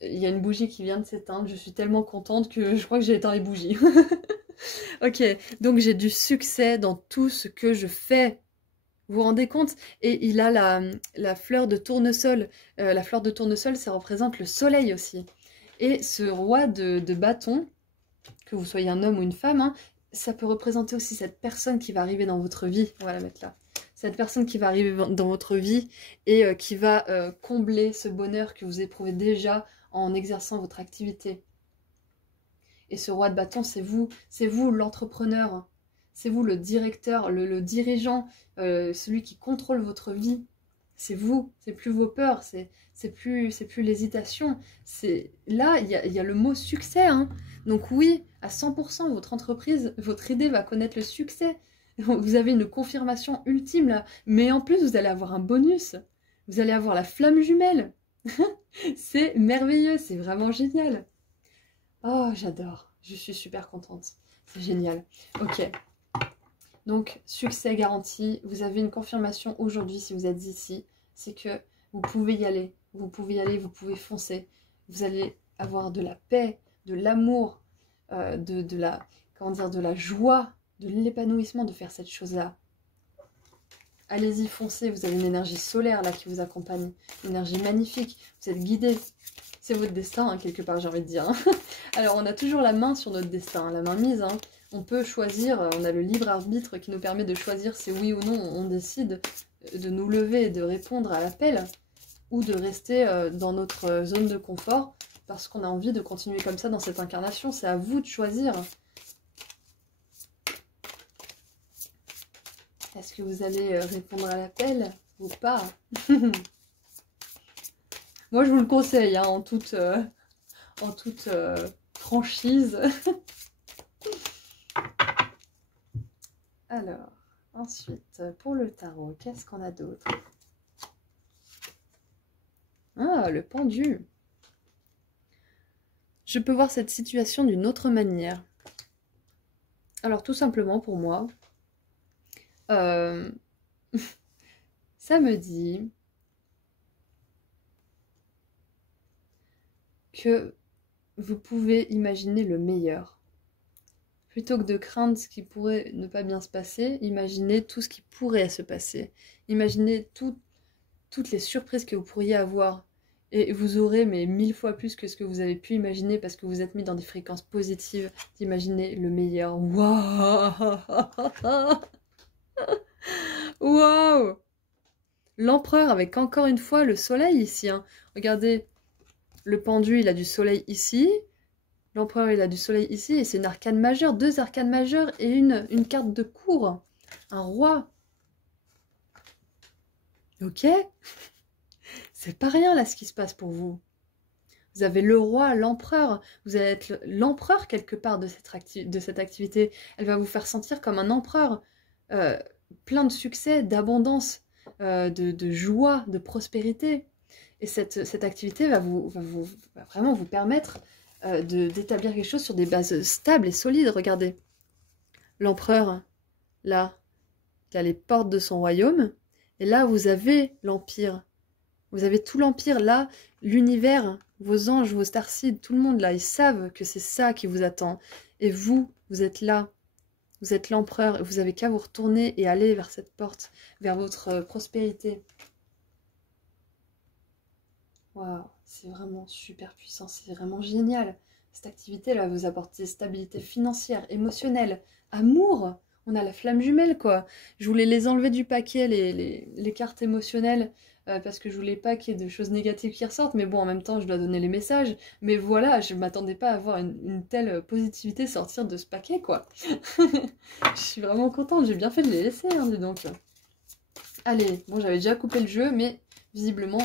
Il y a une bougie qui vient de s'éteindre, je suis tellement contente que je crois que j'ai éteint les bougies. Ok, donc j'ai du succès dans tout ce que je fais. Vous vous rendez compte? Et il a la fleur de tournesol. La fleur de tournesol, ça représente le soleil aussi. Et ce roi de bâton, que vous soyez un homme ou une femme, hein, ça peut représenter aussi cette personne qui va arriver dans votre vie. On va la mettre là. Cette personne qui va arriver dans votre vie et qui va combler ce bonheur que vous éprouvez déjà en exerçant votre activité. Et ce roi de bâton, c'est vous l'entrepreneur, c'est vous le directeur, le dirigeant, celui qui contrôle votre vie. C'est vous, c'est plus vos peurs, c'est plus l'hésitation. Là, il y a le mot succès, hein. Donc oui, à 100%, votre entreprise, votre idée va connaître le succès. Vous avez une confirmation ultime là, mais en plus, vous allez avoir un bonus. Vous allez avoir la flamme jumelle. C'est merveilleux, c'est vraiment génial. Oh, j'adore. Je suis super contente. C'est génial. Ok. Donc, succès garanti. Vous avez une confirmation aujourd'hui si vous êtes ici. C'est que vous pouvez y aller. Vous pouvez y aller, vous pouvez foncer. Vous allez avoir de la paix, de l'amour, de la joie, de l'épanouissement de faire cette chose-là. Allez-y, foncez. Vous avez une énergie solaire là qui vous accompagne. Une énergie magnifique. Vous êtes guidés. C'est votre destin, hein, quelque part, j'ai envie de dire. Alors, on a toujours la main sur notre destin, la main mise. Hein. On peut choisir, on a le libre arbitre qui nous permet de choisir si oui ou non on décide de nous lever et de répondre à l'appel ou de rester dans notre zone de confort parce qu'on a envie de continuer comme ça dans cette incarnation. C'est à vous de choisir. Est-ce que vous allez répondre à l'appel ou pas? Moi, je vous le conseille, hein, en toute franchise. Alors, ensuite, pour le tarot, qu'est-ce qu'on a d'autre? Ah, le pendu. Je peux voir cette situation d'une autre manière. Alors, tout simplement, pour moi, ça me dit que vous pouvez imaginer le meilleur. Plutôt que de craindre ce qui pourrait ne pas bien se passer, imaginez tout ce qui pourrait se passer. Imaginez toutes les surprises que vous pourriez avoir. Et vous aurez mais 1000 fois plus que ce que vous avez pu imaginer parce que vous êtes mis dans des fréquences positives d'imaginer le meilleur. Waouh! Waouh! L'empereur avec encore une fois le soleil ici. Hein. Regardez, le pendu il a du soleil ici. L'empereur il a du soleil ici et c'est une arcane majeure. 2 arcanes majeures et une carte de cour. Un roi. Ok? C'est pas rien là ce qui se passe pour vous. Vous avez le roi, l'empereur. Vous allez être l'empereur quelque part de cette activité. Elle va vous faire sentir comme un empereur. Plein de succès, d'abondance, de joie, de prospérité. Et cette activité va vraiment vous permettre d'établir quelque chose sur des bases stables et solides. Regardez. L'empereur, là, il a les portes de son royaume. Et là, vous avez l'empire. Vous avez tout l'empire là, l'univers, vos anges, vos starseeds, tout le monde là, ils savent que c'est ça qui vous attend. Et vous, vous êtes là, vous êtes l'empereur, et vous avez qu'à vous retourner et aller vers cette porte, vers votre prospérité. Waouh, c'est vraiment super puissant, c'est vraiment génial. Cette activité là va vous apporter stabilité financière, émotionnelle, amour. On a la flamme jumelle quoi. Je voulais les enlever du paquet, les cartes émotionnelles. Parce que je voulais pas qu'il y ait de choses négatives qui ressortent, mais bon, en même temps, je dois donner les messages. Mais voilà, je m'attendais pas à voir une telle positivité sortir de ce paquet, quoi. Je suis vraiment contente, j'ai bien fait de les laisser, hein, dis donc. Allez, bon, j'avais déjà coupé le jeu, mais visiblement,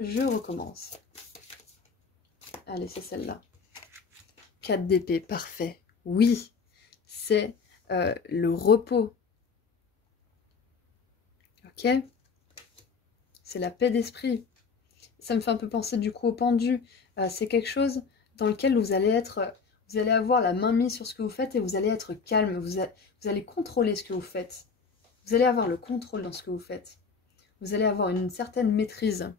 je recommence. Allez, c'est celle-là. 4 d'épée, parfait. Oui, c'est le repos. Ok ? C'est la paix d'esprit. Ça me fait un peu penser du coup au pendu. C'est quelque chose dans lequel vous allez avoir la main mise sur ce que vous faites et vous allez être calme. Vous allez contrôler ce que vous faites. Vous allez avoir le contrôle dans ce que vous faites. Vous allez avoir une certaine maîtrise.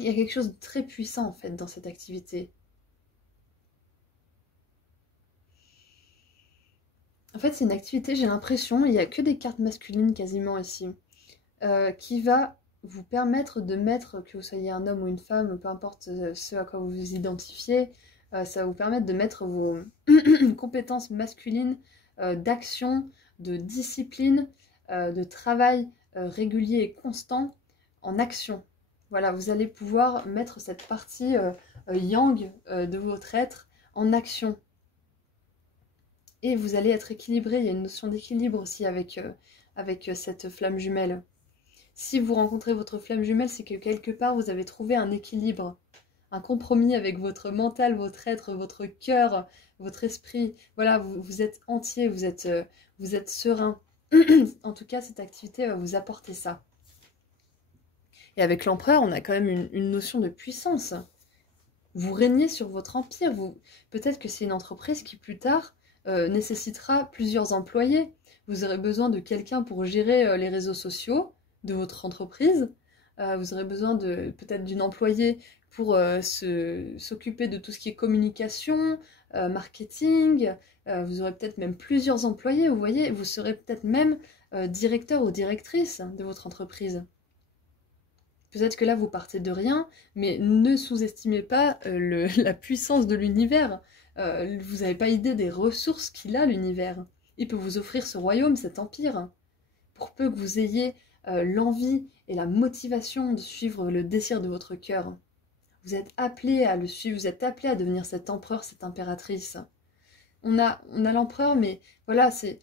Il y a quelque chose de très puissant en fait dans cette activité. En fait, c'est une activité, j'ai l'impression, il n'y a que des cartes masculines quasiment ici. Qui va vous permettre de mettre, que vous soyez un homme ou une femme, peu importe ce à quoi vous vous identifiez, ça va vous permettre de mettre vos compétences masculines d'action, de discipline, de travail régulier et constant en action. Voilà, vous allez pouvoir mettre cette partie yang de votre être en action. Et vous allez être équilibré, il y a une notion d'équilibre aussi avec cette flamme jumelle. Si vous rencontrez votre flamme jumelle, c'est que quelque part, vous avez trouvé un équilibre, un compromis avec votre mental, votre être, votre cœur, votre esprit. Voilà, vous êtes entier, vous êtes serein. En tout cas, cette activité va vous apporter ça. Et avec l'empereur, on a quand même une notion de puissance. Vous régnez sur votre empire. Peut-être que c'est une entreprise qui, plus tard, nécessitera plusieurs employés. Vous aurez besoin de quelqu'un pour gérer les réseaux sociaux de votre entreprise. Vous aurez besoin peut-être d'une employée pour s'occuper de tout ce qui est communication, marketing. Vous aurez peut-être même plusieurs employés, vous voyez. Vous serez peut-être même directeur ou directrice de votre entreprise. Peut-être que là, vous partez de rien, mais ne sous-estimez pas la puissance de l'univers. Vous n'avez pas idée des ressources qu'il a, l'univers. Il peut vous offrir ce royaume, cet empire. Pour peu que vous ayez l'envie et la motivation de suivre le désir de votre cœur. Vous êtes appelé à le suivre, vous êtes appelé à devenir cet empereur, cette impératrice. On a l'empereur, mais voilà, c'est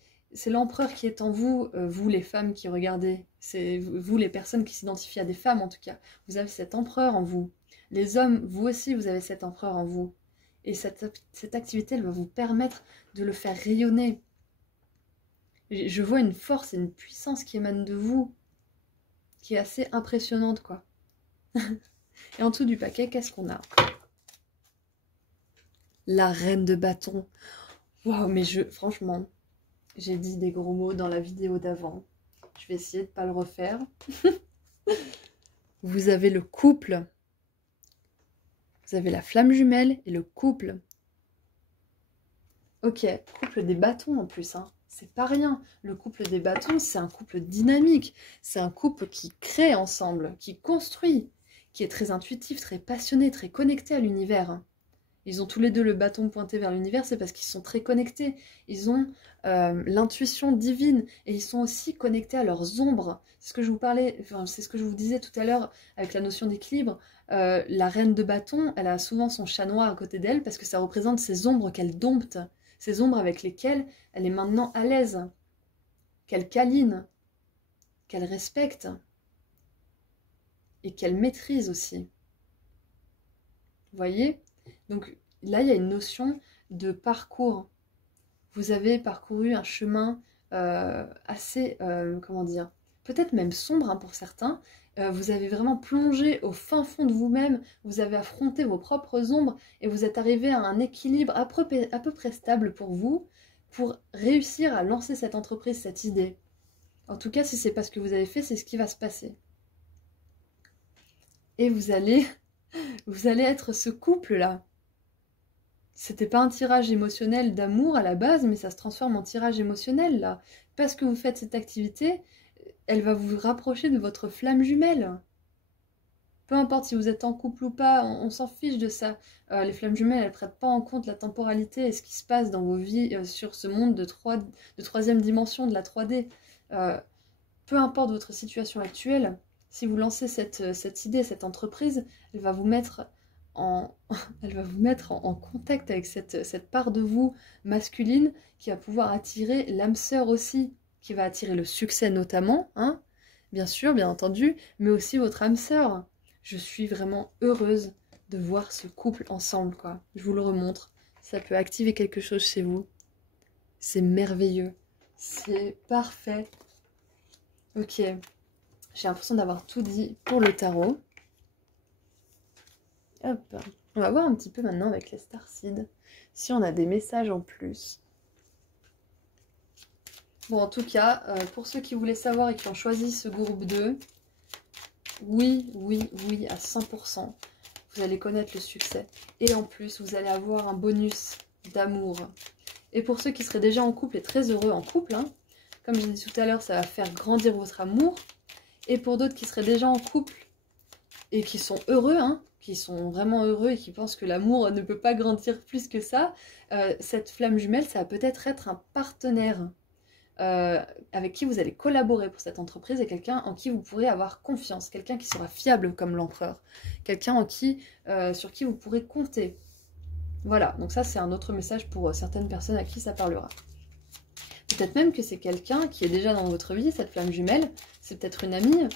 l'empereur qui est en vous, vous les femmes qui regardez. C'est vous les personnes qui s'identifient à des femmes en tout cas. Vous avez cet empereur en vous. Les hommes, vous aussi, vous avez cet empereur en vous. Et cette activité, elle va vous permettre de le faire rayonner. Je vois une force et une puissance qui émanent de vous, qui est assez impressionnante, quoi. Et en dessous du paquet, qu'est-ce qu'on a? La reine de bâton. Waouh, mais franchement, j'ai dit des gros mots dans la vidéo d'avant. Je vais essayer de ne pas le refaire. Vous avez le couple. Vous avez la flamme jumelle et le couple. Ok, couple des bâtons en plus, hein. C'est pas rien. Le couple des bâtons, c'est un couple dynamique. C'est un couple qui crée ensemble, qui construit, qui est très intuitif, très passionné, très connecté à l'univers. Ils ont tous les deux le bâton pointé vers l'univers, c'est parce qu'ils sont très connectés. Ils ont l'intuition divine et ils sont aussi connectés à leurs ombres. C'est ce que je vous parlais, enfin, c'est ce que je vous disais tout à l'heure avec la notion d'équilibre. La reine de bâton, elle a souvent son chat noir à côté d'elle parce que ça représente ces ombres qu'elle dompte, ces ombres avec lesquelles elle est maintenant à l'aise, qu'elle câline, qu'elle respecte et qu'elle maîtrise aussi. Vous voyez? Donc là, il y a une notion de parcours. Vous avez parcouru un chemin assez, comment dire, peut-être même sombre hein, pour certains. Vous avez vraiment plongé au fin fond de vous-même, vous avez affronté vos propres ombres et vous êtes arrivé à un équilibre à peu près stable pour vous, pour réussir à lancer cette entreprise, cette idée. En tout cas, si c'est pas ce que vous avez fait, c'est ce qui va se passer. Et vous allez être ce couple-là. C'était pas un tirage émotionnel d'amour à la base, mais ça se transforme en tirage émotionnel, là. Parce que vous faites cette activité, elle va vous rapprocher de votre flamme jumelle. Peu importe si vous êtes en couple ou pas, on s'en fiche de ça. Les flammes jumelles, elles prêtent pas en compte la temporalité et ce qui se passe dans vos vies sur ce monde de troisième dimension, de la 3D. Peu importe votre situation actuelle, si vous lancez cette idée, cette entreprise, elle va vous mettre en contact avec cette part de vous masculine qui va pouvoir attirer l'âme sœur aussi, qui va attirer le succès notamment, hein, bien sûr, bien entendu, mais aussi votre âme sœur. Je suis vraiment heureuse de voir ce couple ensemble, quoi. Je vous le remontre. Ça peut activer quelque chose chez vous. C'est merveilleux. C'est parfait. Ok. J'ai l'impression d'avoir tout dit pour le tarot. Hop. On va voir un petit peu maintenant avec les starseeds si on a des messages en plus. Bon, en tout cas, pour ceux qui voulaient savoir et qui ont choisi ce groupe 2, oui, à 100%, vous allez connaître le succès. Et en plus, vous allez avoir un bonus d'amour. Et pour ceux qui seraient déjà en couple et très heureux en couple, hein, comme j'ai dit tout à l'heure, ça va faire grandir votre amour. Et pour d'autres qui seraient déjà en couple et qui sont heureux, hein, qui sont vraiment heureux et qui pensent que l'amour ne peut pas grandir plus que ça, cette flamme jumelle, ça va peut-être être un partenaire avec qui vous allez collaborer pour cette entreprise et quelqu'un en qui vous pourrez avoir confiance, quelqu'un qui sera fiable comme l'empereur, quelqu'un sur qui vous pourrez compter. Voilà, donc ça c'est un autre message pour certaines personnes à qui ça parlera. Peut-être même que c'est quelqu'un qui est déjà dans votre vie, cette flamme jumelle, c'est peut-être une amie.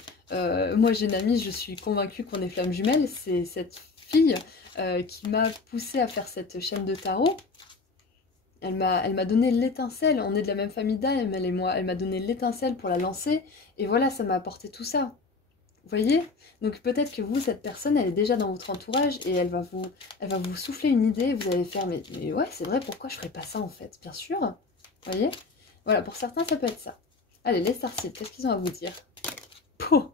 Moi j'ai une amie, je suis convaincue qu'on est flamme jumelle, c'est cette fille qui m'a poussée à faire cette chaîne de tarot. Elle m'a donné l'étincelle, on est de la même famille d'âme, elle et moi, elle m'a donné l'étincelle pour la lancer, et voilà, ça m'a apporté tout ça. Vous voyez? Donc peut-être que vous, cette personne, elle est déjà dans votre entourage, et elle va vous souffler une idée, vous allez faire, mais ouais, c'est vrai, pourquoi je ferais pas ça en fait? Bien sûr, vous voyez? Voilà, pour certains, ça peut être ça. Allez, les starseeds, qu'est-ce qu'ils ont à vous dire? Oh,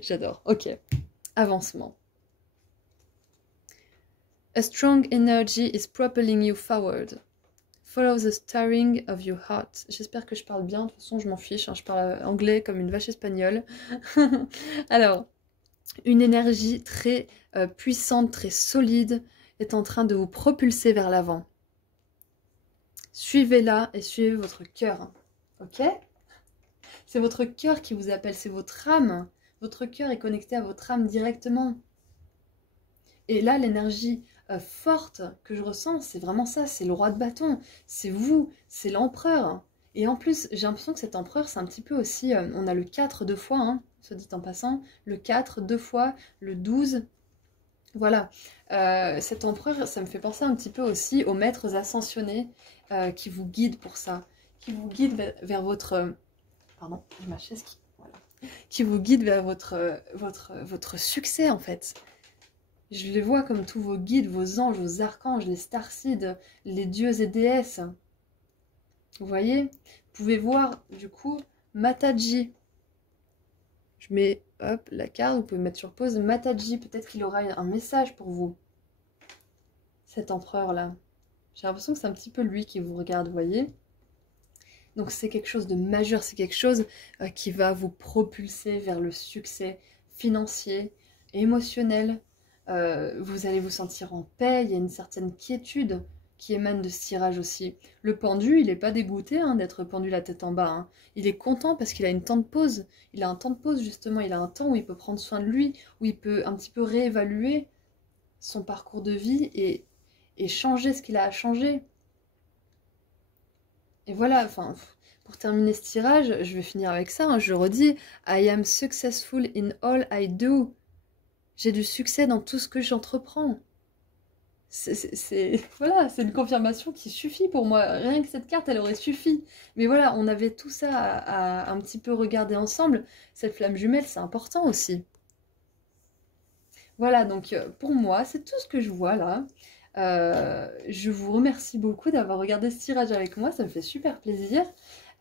j'adore, ok. Avancement. A strong energy is propelling you forward. Follow the stirring of your heart. J'espère que je parle bien, de toute façon je m'en fiche, hein, je parle anglais comme une vache espagnole. Alors, une énergie très puissante, très solide est en train de vous propulser vers l'avant. Suivez-la et suivez votre cœur, ok? C'est votre cœur qui vous appelle, c'est votre âme. Votre cœur est connecté à votre âme directement. Et là, l'énergie forte que je ressens, c'est vraiment ça, c'est le roi de bâton, c'est vous, c'est l'empereur. Et en plus, j'ai l'impression que cet empereur, c'est un petit peu aussi, on a le 4 deux fois, hein, soit dit en passant, le 4 deux fois, le 12, voilà. Cet empereur, ça me fait penser un petit peu aussi aux maîtres ascensionnés qui vous guident pour ça, qui vous guident vers votre... Pardon, j'ai ma chaise qui... Voilà. Qui vous guide vers votre succès, en fait. Je les vois comme tous vos guides, vos anges, vos archanges, les starseeds, les dieux et déesses. Vous voyez? Vous pouvez voir, du coup, Mataji. Je mets, hop, la carte, vous pouvez mettre sur pause. Mataji, peut-être qu'il aura un message pour vous. Cet empereur-là. J'ai l'impression que c'est un petit peu lui qui vous regarde, vous voyez? Donc c'est quelque chose de majeur, c'est quelque chose qui va vous propulser vers le succès financier, émotionnel. Vous allez vous sentir en paix, il y a une certaine quiétude qui émane de ce tirage aussi. Le pendu, il n'est pas dégoûté hein, d'être pendu la tête en bas. Hein. Il est content parce qu'il a une temps de pause. Il a un temps de pause justement, il a un temps où il peut prendre soin de lui, où il peut un petit peu réévaluer son parcours de vie et changer ce qu'il a à changer. Et voilà, enfin, pour terminer ce tirage, je vais finir avec ça, hein, je redis, I am successful in all I do. J'ai du succès dans tout ce que j'entreprends. Voilà, c'est une confirmation qui suffit pour moi. Rien que cette carte, elle aurait suffi. Mais voilà, on avait tout ça à un petit peu regarder ensemble. Cette flamme jumelle, c'est important aussi. Voilà, donc pour moi, c'est tout ce que je vois là. Je vous remercie beaucoup d'avoir regardé ce tirage avec moi, ça me fait super plaisir.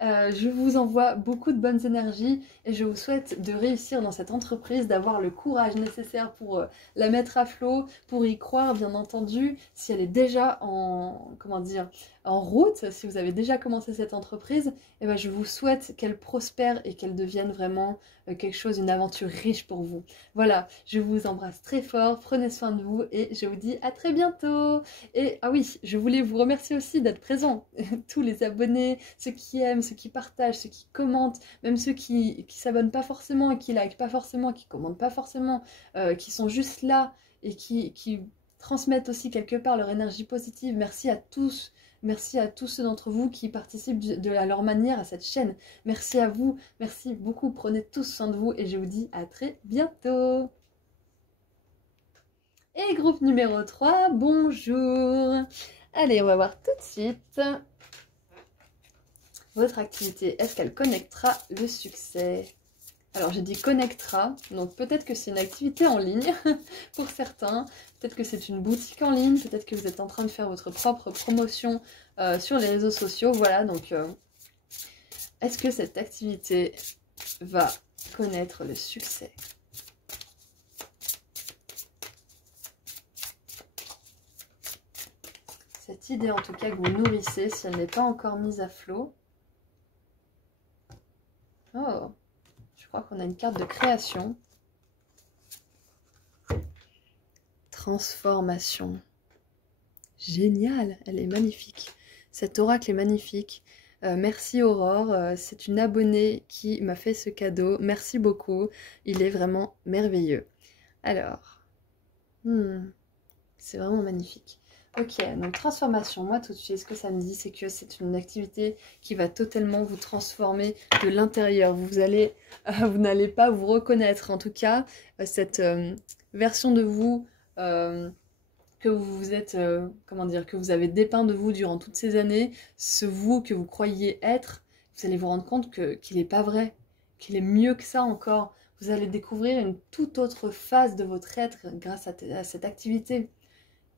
Je vous envoie beaucoup de bonnes énergies et je vous souhaite de réussir dans cette entreprise, d'avoir le courage nécessaire pour la mettre à flot, pour y croire bien entendu. Si elle est déjà comment dire, en route, si vous avez déjà commencé cette entreprise, eh ben, je vous souhaite qu'elle prospère et qu'elle devienne vraiment quelque chose, une aventure riche pour vous. Voilà, je vous embrasse très fort, prenez soin de vous et je vous dis à très bientôt. Et ah oui, je voulais vous remercier aussi d'être présents, tous les abonnés, ceux qui aiment, ceux qui partagent, ceux qui commentent, même ceux qui s'abonnent pas forcément, qui likent pas forcément, qui commentent pas forcément, qui sont juste là et qui transmettent aussi quelque part leur énergie positive. Merci à tous. Merci à tous ceux d'entre vous qui participent à leur manière à cette chaîne. Merci à vous, merci beaucoup. Prenez tous soin de vous et je vous dis à très bientôt. Et groupe numéro 3, bonjour. Allez, on va voir tout de suite votre activité. Est-ce qu'elle connectera le succès? Alors j'ai dit connectera, donc peut-être que c'est une activité en ligne pour certains, peut-être que c'est une boutique en ligne, peut-être que vous êtes en train de faire votre propre promotion sur les réseaux sociaux. Voilà, donc est-ce que cette activité va connaître le succès? Cette idée en tout cas que vous nourrissez, si elle n'est pas encore mise à flot. Oh, je crois qu'on a une carte de création. Transformation. Génial, elle est magnifique. Cet oracle est magnifique. Merci Aurore, c'est une abonnée qui m'a fait ce cadeau. Merci beaucoup, il est vraiment merveilleux. Alors, c'est vraiment magnifique. Ok, donc transformation, moi tout de suite, ce que ça me dit, c'est que c'est une activité qui va totalement vous transformer de l'intérieur. Vous n'allez pas vous reconnaître, en tout cas, cette version de vous que vous êtes, comment dire, que vous avez dépeint de vous durant toutes ces années, ce vous que vous croyiez être, vous allez vous rendre compte qu'il n'est pas vrai, qu'il est mieux que ça encore. Vous allez découvrir une toute autre phase de votre être grâce à cette activité.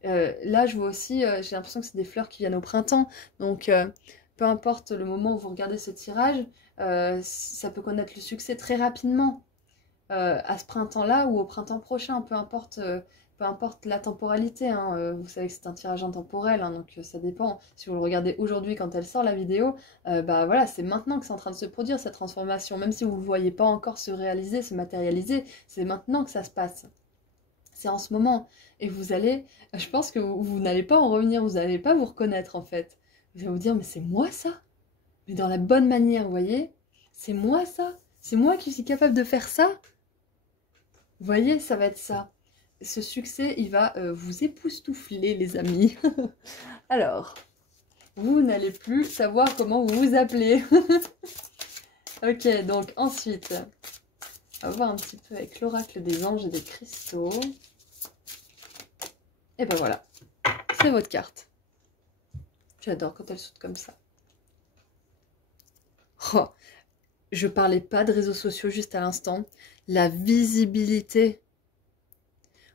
Là, je vois aussi, j'ai l'impression que c'est des fleurs qui viennent au printemps. Donc, peu importe le moment où vous regardez ce tirage, ça peut connaître le succès très rapidement. À ce printemps-là ou au printemps prochain, peu importe la temporalité. Hein. Vous savez que c'est un tirage intemporel, hein, donc ça dépend. Si vous le regardez aujourd'hui quand elle sort la vidéo, bah voilà, c'est maintenant que c'est en train de se produire cette transformation. Même si vous ne le voyez pas encore se réaliser, se matérialiser, c'est maintenant que ça se passe. C'est en ce moment. Et vous allez, je pense que vous n'allez pas en revenir, vous n'allez pas vous reconnaître en fait. Vous allez vous dire, mais c'est moi ça? Mais dans la bonne manière, vous voyez? C'est moi ça? C'est moi qui suis capable de faire ça? Vous voyez, ça va être ça. Ce succès, il va vous époustoufler, les amis. Alors, vous n'allez plus savoir comment vous vous appelez. Ok, donc ensuite, on va voir un petit peu avec l'oracle des anges et des cristaux. Et ben voilà, c'est votre carte. J'adore quand elle saute comme ça. Oh, je parlais pas de réseaux sociaux juste à l'instant. La visibilité.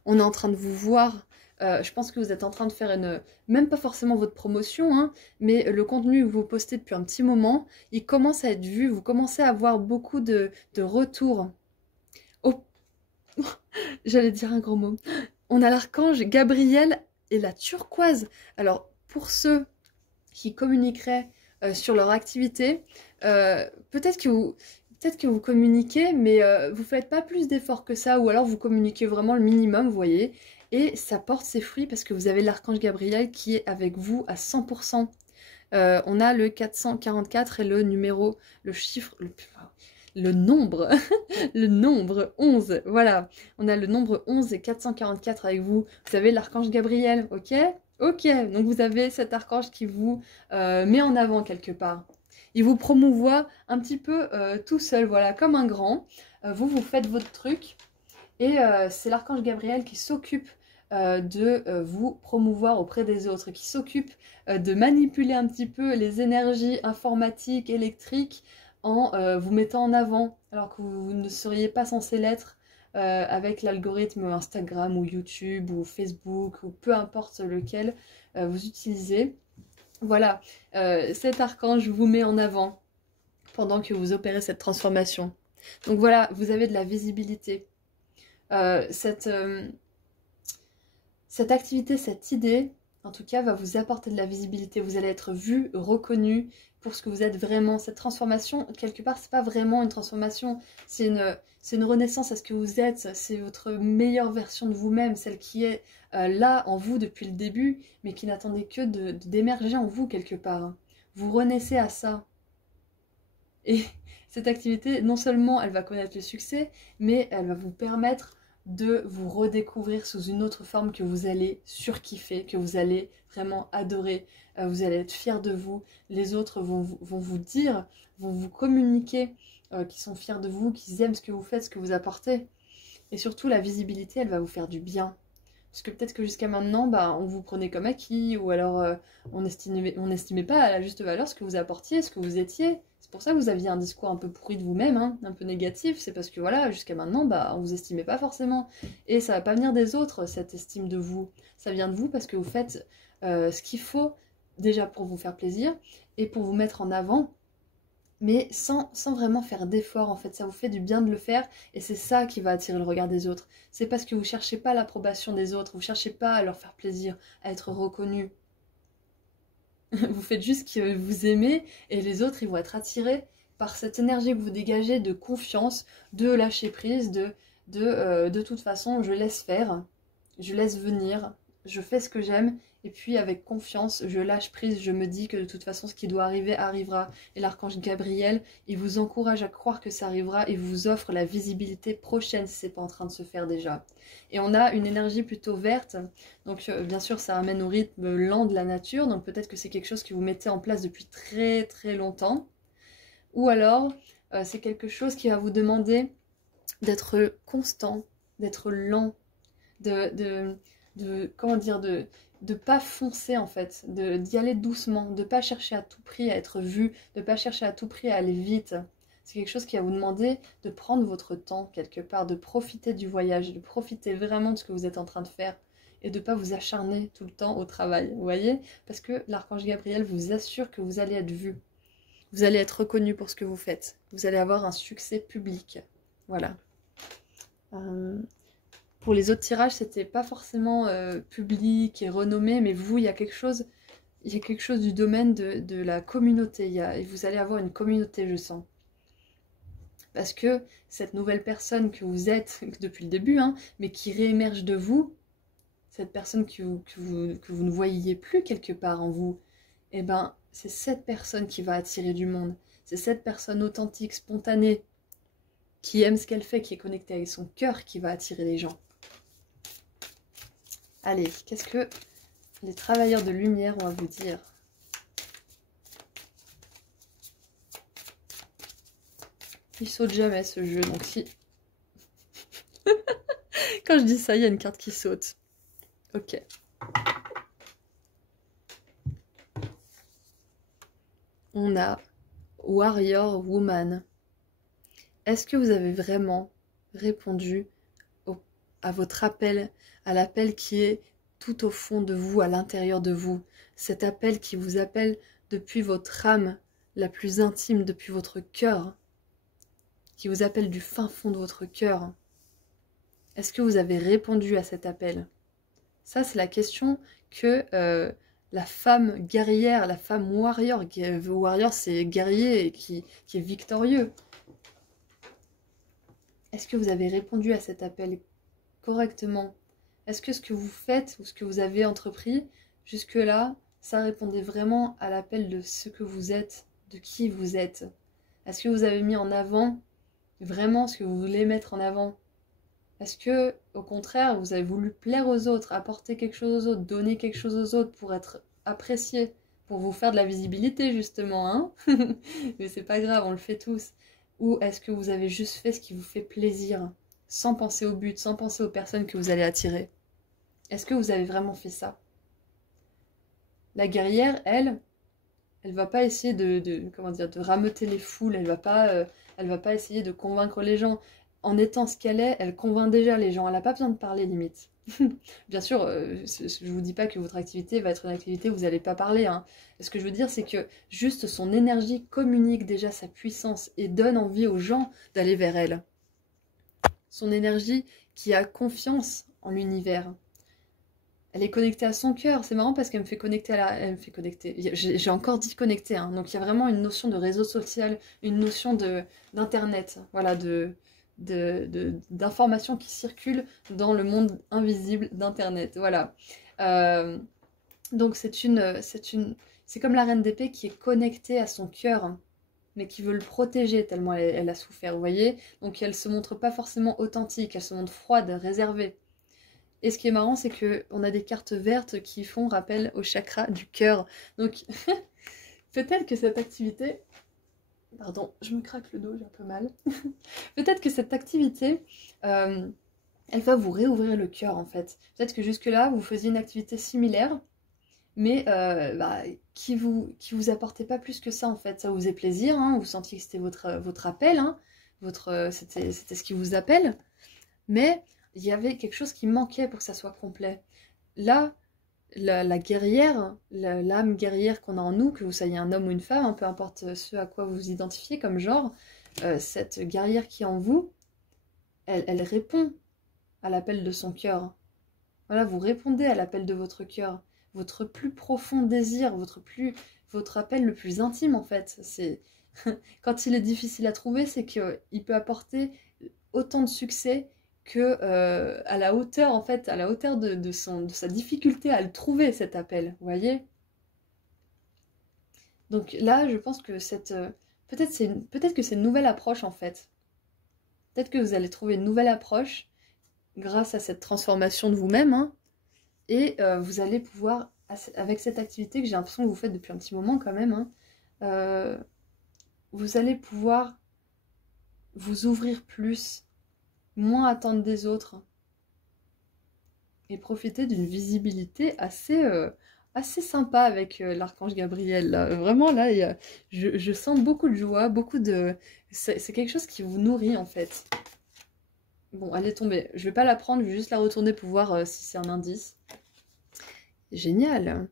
On est en train de vous voir. Je pense que vous êtes en train de faire même pas forcément votre promotion, hein, mais le contenu que vous postez depuis un petit moment, il commence à être vu. Vous commencez à avoir beaucoup de retours. Oh, j'allais dire un gros mot. On a l'archange Gabriel et la turquoise. Alors, pour ceux qui communiqueraient sur leur activité. Peut-être que vous communiquez, mais vous faites pas plus d'efforts que ça, ou alors vous communiquez vraiment le minimum, vous voyez. Et ça porte ses fruits parce que vous avez l'archange Gabriel qui est avec vous à 100%. On a le 444 et le numéro, le chiffre, le nombre, le nombre 11, voilà. On a le nombre 11 et 444 avec vous. Vous avez l'archange Gabriel, ok? Ok, donc vous avez cet archange qui vous met en avant quelque part. Il vous promouvoit un petit peu tout seul, voilà, comme un grand. Vous faites votre truc. Et c'est l'archange Gabriel qui s'occupe de vous promouvoir auprès des autres, qui s'occupe de manipuler un petit peu les énergies informatiques, électriques, en vous mettant en avant, alors que vous ne seriez pas censé l'être avec l'algorithme Instagram ou YouTube ou Facebook ou peu importe lequel vous utilisez. Voilà, cet archange vous met en avant pendant que vous opérez cette transformation. Donc voilà, vous avez de la visibilité. Cette activité, cette idée, en tout cas, va vous apporter de la visibilité. Vous allez être vu, reconnu pour ce que vous êtes vraiment. Cette transformation, quelque part, c'est pas vraiment une transformation, c'est une renaissance à ce que vous êtes. C'est votre meilleure version de vous-même, celle qui est là en vous depuis le début, mais qui n'attendait que d'émerger en vous quelque part. Vous renaissez à ça. Et cette activité, non seulement elle va connaître le succès, mais elle va vous permettre de vous redécouvrir sous une autre forme que vous allez surkiffer, que vous allez vraiment adorer. Vous allez être fiers de vous. Les autres vont vous dire, vont vous communiquer qu'ils sont fiers de vous, qu'ils aiment ce que vous faites, ce que vous apportez. Et surtout, la visibilité, elle va vous faire du bien. Parce que peut-être que jusqu'à maintenant, bah, on vous prenait comme acquis, ou alors on n'estimait pas à la juste valeur ce que vous apportiez, ce que vous étiez. C'est pour ça que vous aviez un discours un peu pourri de vous-même, hein, un peu négatif. C'est parce que voilà, jusqu'à maintenant, bah, on vous estimait pas forcément. Et ça va pas venir des autres, cette estime de vous. Ça vient de vous parce que vous faites ce qu'il faut déjà pour vous faire plaisir et pour vous mettre en avant, mais sans vraiment faire d'effort en fait. Ça vous fait du bien de le faire et c'est ça qui va attirer le regard des autres. C'est parce que vous cherchez pas l'approbation des autres, vous cherchez pas à leur faire plaisir, à être reconnu. Vous faites juste ce que vous aimez et les autres ils vont être attirés par cette énergie que vous dégagez de confiance, de lâcher prise, de toute façon je laisse faire, je laisse venir, je fais ce que j'aime et puis avec confiance je lâche prise, je me dis que de toute façon ce qui doit arriver arrivera. Et l'archange Gabriel il vous encourage à croire que ça arrivera et vous offre la visibilité prochaine si c'est pas en train de se faire déjà. Et on a une énergie plutôt verte, donc bien sûr ça amène au rythme lent de la nature, donc peut-être que c'est quelque chose que vous mettez en place depuis très très longtemps, ou alors c'est quelque chose qui va vous demander d'être constant, d'être lent, comment dire, de pas foncer en fait, d'y aller doucement, de pas chercher à tout prix à être vu, de pas chercher à tout prix à aller vite. C'est quelque chose qui va vous demander de prendre votre temps quelque part, de profiter du voyage, de profiter vraiment de ce que vous êtes en train de faire et de ne pas vous acharner tout le temps au travail, vous voyez? Parce que l'archange Gabriel vous assure que vous allez être vu, vous allez être reconnu pour ce que vous faites, vous allez avoir un succès public, voilà. Pour les autres tirages, c'était pas forcément public et renommé, mais vous, il y a quelque chose du domaine de la communauté, et vous allez avoir une communauté, je sens. Parce que cette nouvelle personne que vous êtes depuis le début, hein, mais qui réémerge de vous, cette personne que vous ne voyiez plus quelque part en vous, eh ben, c'est cette personne qui va attirer du monde. C'est cette personne authentique, spontanée, qui aime ce qu'elle fait, qui est connectée avec son cœur, qui va attirer les gens. Allez, qu'est-ce que les travailleurs de lumière ont à vous dire? Il saute jamais ce jeu, donc si... Quand je dis ça, il y a une carte qui saute. Ok. On a Warrior Woman. Est-ce que vous avez vraiment répondu à votre appel, à l'appel qui est tout au fond de vous, à l'intérieur de vous? Cet appel qui vous appelle depuis votre âme la plus intime, depuis votre cœur, qui vous appelle du fin fond de votre cœur. Est-ce que vous avez répondu à cet appel? Ça, c'est la question que la femme guerrière, la femme warrior. Warrior, c'est guerrier qui est victorieux. Est-ce que vous avez répondu à cet appel correctement? Est-ce que ce que vous faites ou ce que vous avez entrepris jusque-là, ça répondait vraiment à l'appel de ce que vous êtes, de qui vous êtes? Est-ce que vous avez mis en avant vraiment ce que vous voulez mettre en avant? Est-ce que, au contraire, vous avez voulu plaire aux autres, apporter quelque chose aux autres, donner quelque chose aux autres pour être apprécié, pour vous faire de la visibilité justement, hein? Mais c'est pas grave, on le fait tous. Ou est-ce que vous avez juste fait ce qui vous fait plaisir, sans penser au but, sans penser aux personnes que vous allez attirer? Est-ce que vous avez vraiment fait ça? La guerrière, elle va pas essayer comment dire, de rameuter les foules, elle va pas essayer de convaincre les gens. En étant ce qu'elle est, elle convainc déjà les gens, elle n'a pas besoin de parler limite. Bien sûr, je vous dis pas que votre activité va être une activité où vous n'allez pas parler, hein. Ce que je veux dire, c'est que juste son énergie communique déjà sa puissance et donne envie aux gens d'aller vers elle. Son énergie qui a confiance en l'univers. Elle est connectée à son cœur. C'est marrant parce qu'elle me fait connecter Elle me fait connecter. J'ai encore dit connecter, hein. Donc il y a vraiment une notion de réseau social, une notion d'internet, voilà, d'informations qui circulent dans le monde invisible d'internet. Voilà. Donc c'est comme la reine d'épée qui est connectée à son cœur, mais qui veut le protéger tellement elle a souffert, vous voyez. Donc elle se montre pas forcément authentique, elle se montre froide, réservée. Et ce qui est marrant, c'est qu'on a des cartes vertes qui font rappel au chakra du cœur. Donc, peut-être que cette activité... Pardon, je me craque le dos, j'ai un peu mal. Peut-être que cette activité, elle va vous réouvrir le cœur, en fait. Peut-être que jusque-là, vous faisiez une activité similaire, mais qui vous apportait pas plus que ça, en fait. Ça vous faisait plaisir, hein, vous sentiez que c'était votre appel, hein, c'était ce qui vous appelle, mais... il y avait quelque chose qui manquait pour que ça soit complet. Là, la guerrière, l'âme guerrière qu'on a en nous, que vous soyez un homme ou une femme, hein, peu importe ce à quoi vous vous identifiez comme genre, cette guerrière qui est en vous, elle répond à l'appel de son cœur. Voilà, vous répondez à l'appel de votre cœur, votre plus profond désir, votre appel le plus intime en fait. C'est quand il est difficile à trouver, c'est qu'il peut apporter autant de succès que à la hauteur en fait, à la hauteur de sa difficulté à le trouver cet appel, vous voyez. Donc là, je pense que peut-être que c'est une nouvelle approche en fait. Peut-être que vous allez trouver une nouvelle approche grâce à cette transformation de vous-même, hein, et vous allez pouvoir, avec cette activité que j'ai l'impression que vous faites depuis un petit moment quand même, hein, vous allez pouvoir vous ouvrir plus, moins attendre des autres et profiter d'une visibilité assez sympa avec l'archange Gabriel. Là. Vraiment, là, je sens beaucoup de joie, c'est quelque chose qui vous nourrit, en fait. Bon, elle est tombée. Je vais pas la prendre, je vais juste la retourner pour voir si c'est un indice. Génial.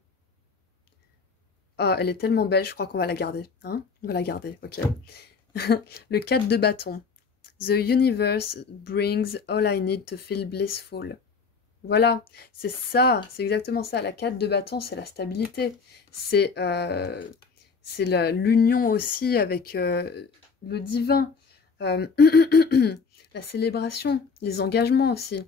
Oh, elle est tellement belle, je crois qu'on va la garder. Hein, on va la garder, ok. Le 4 de bâton. The universe brings all I need to feel blissful. Voilà, c'est ça, c'est exactement ça. La 4 de bâton, c'est la stabilité. C'est l'union aussi avec le divin. La célébration, les engagements aussi.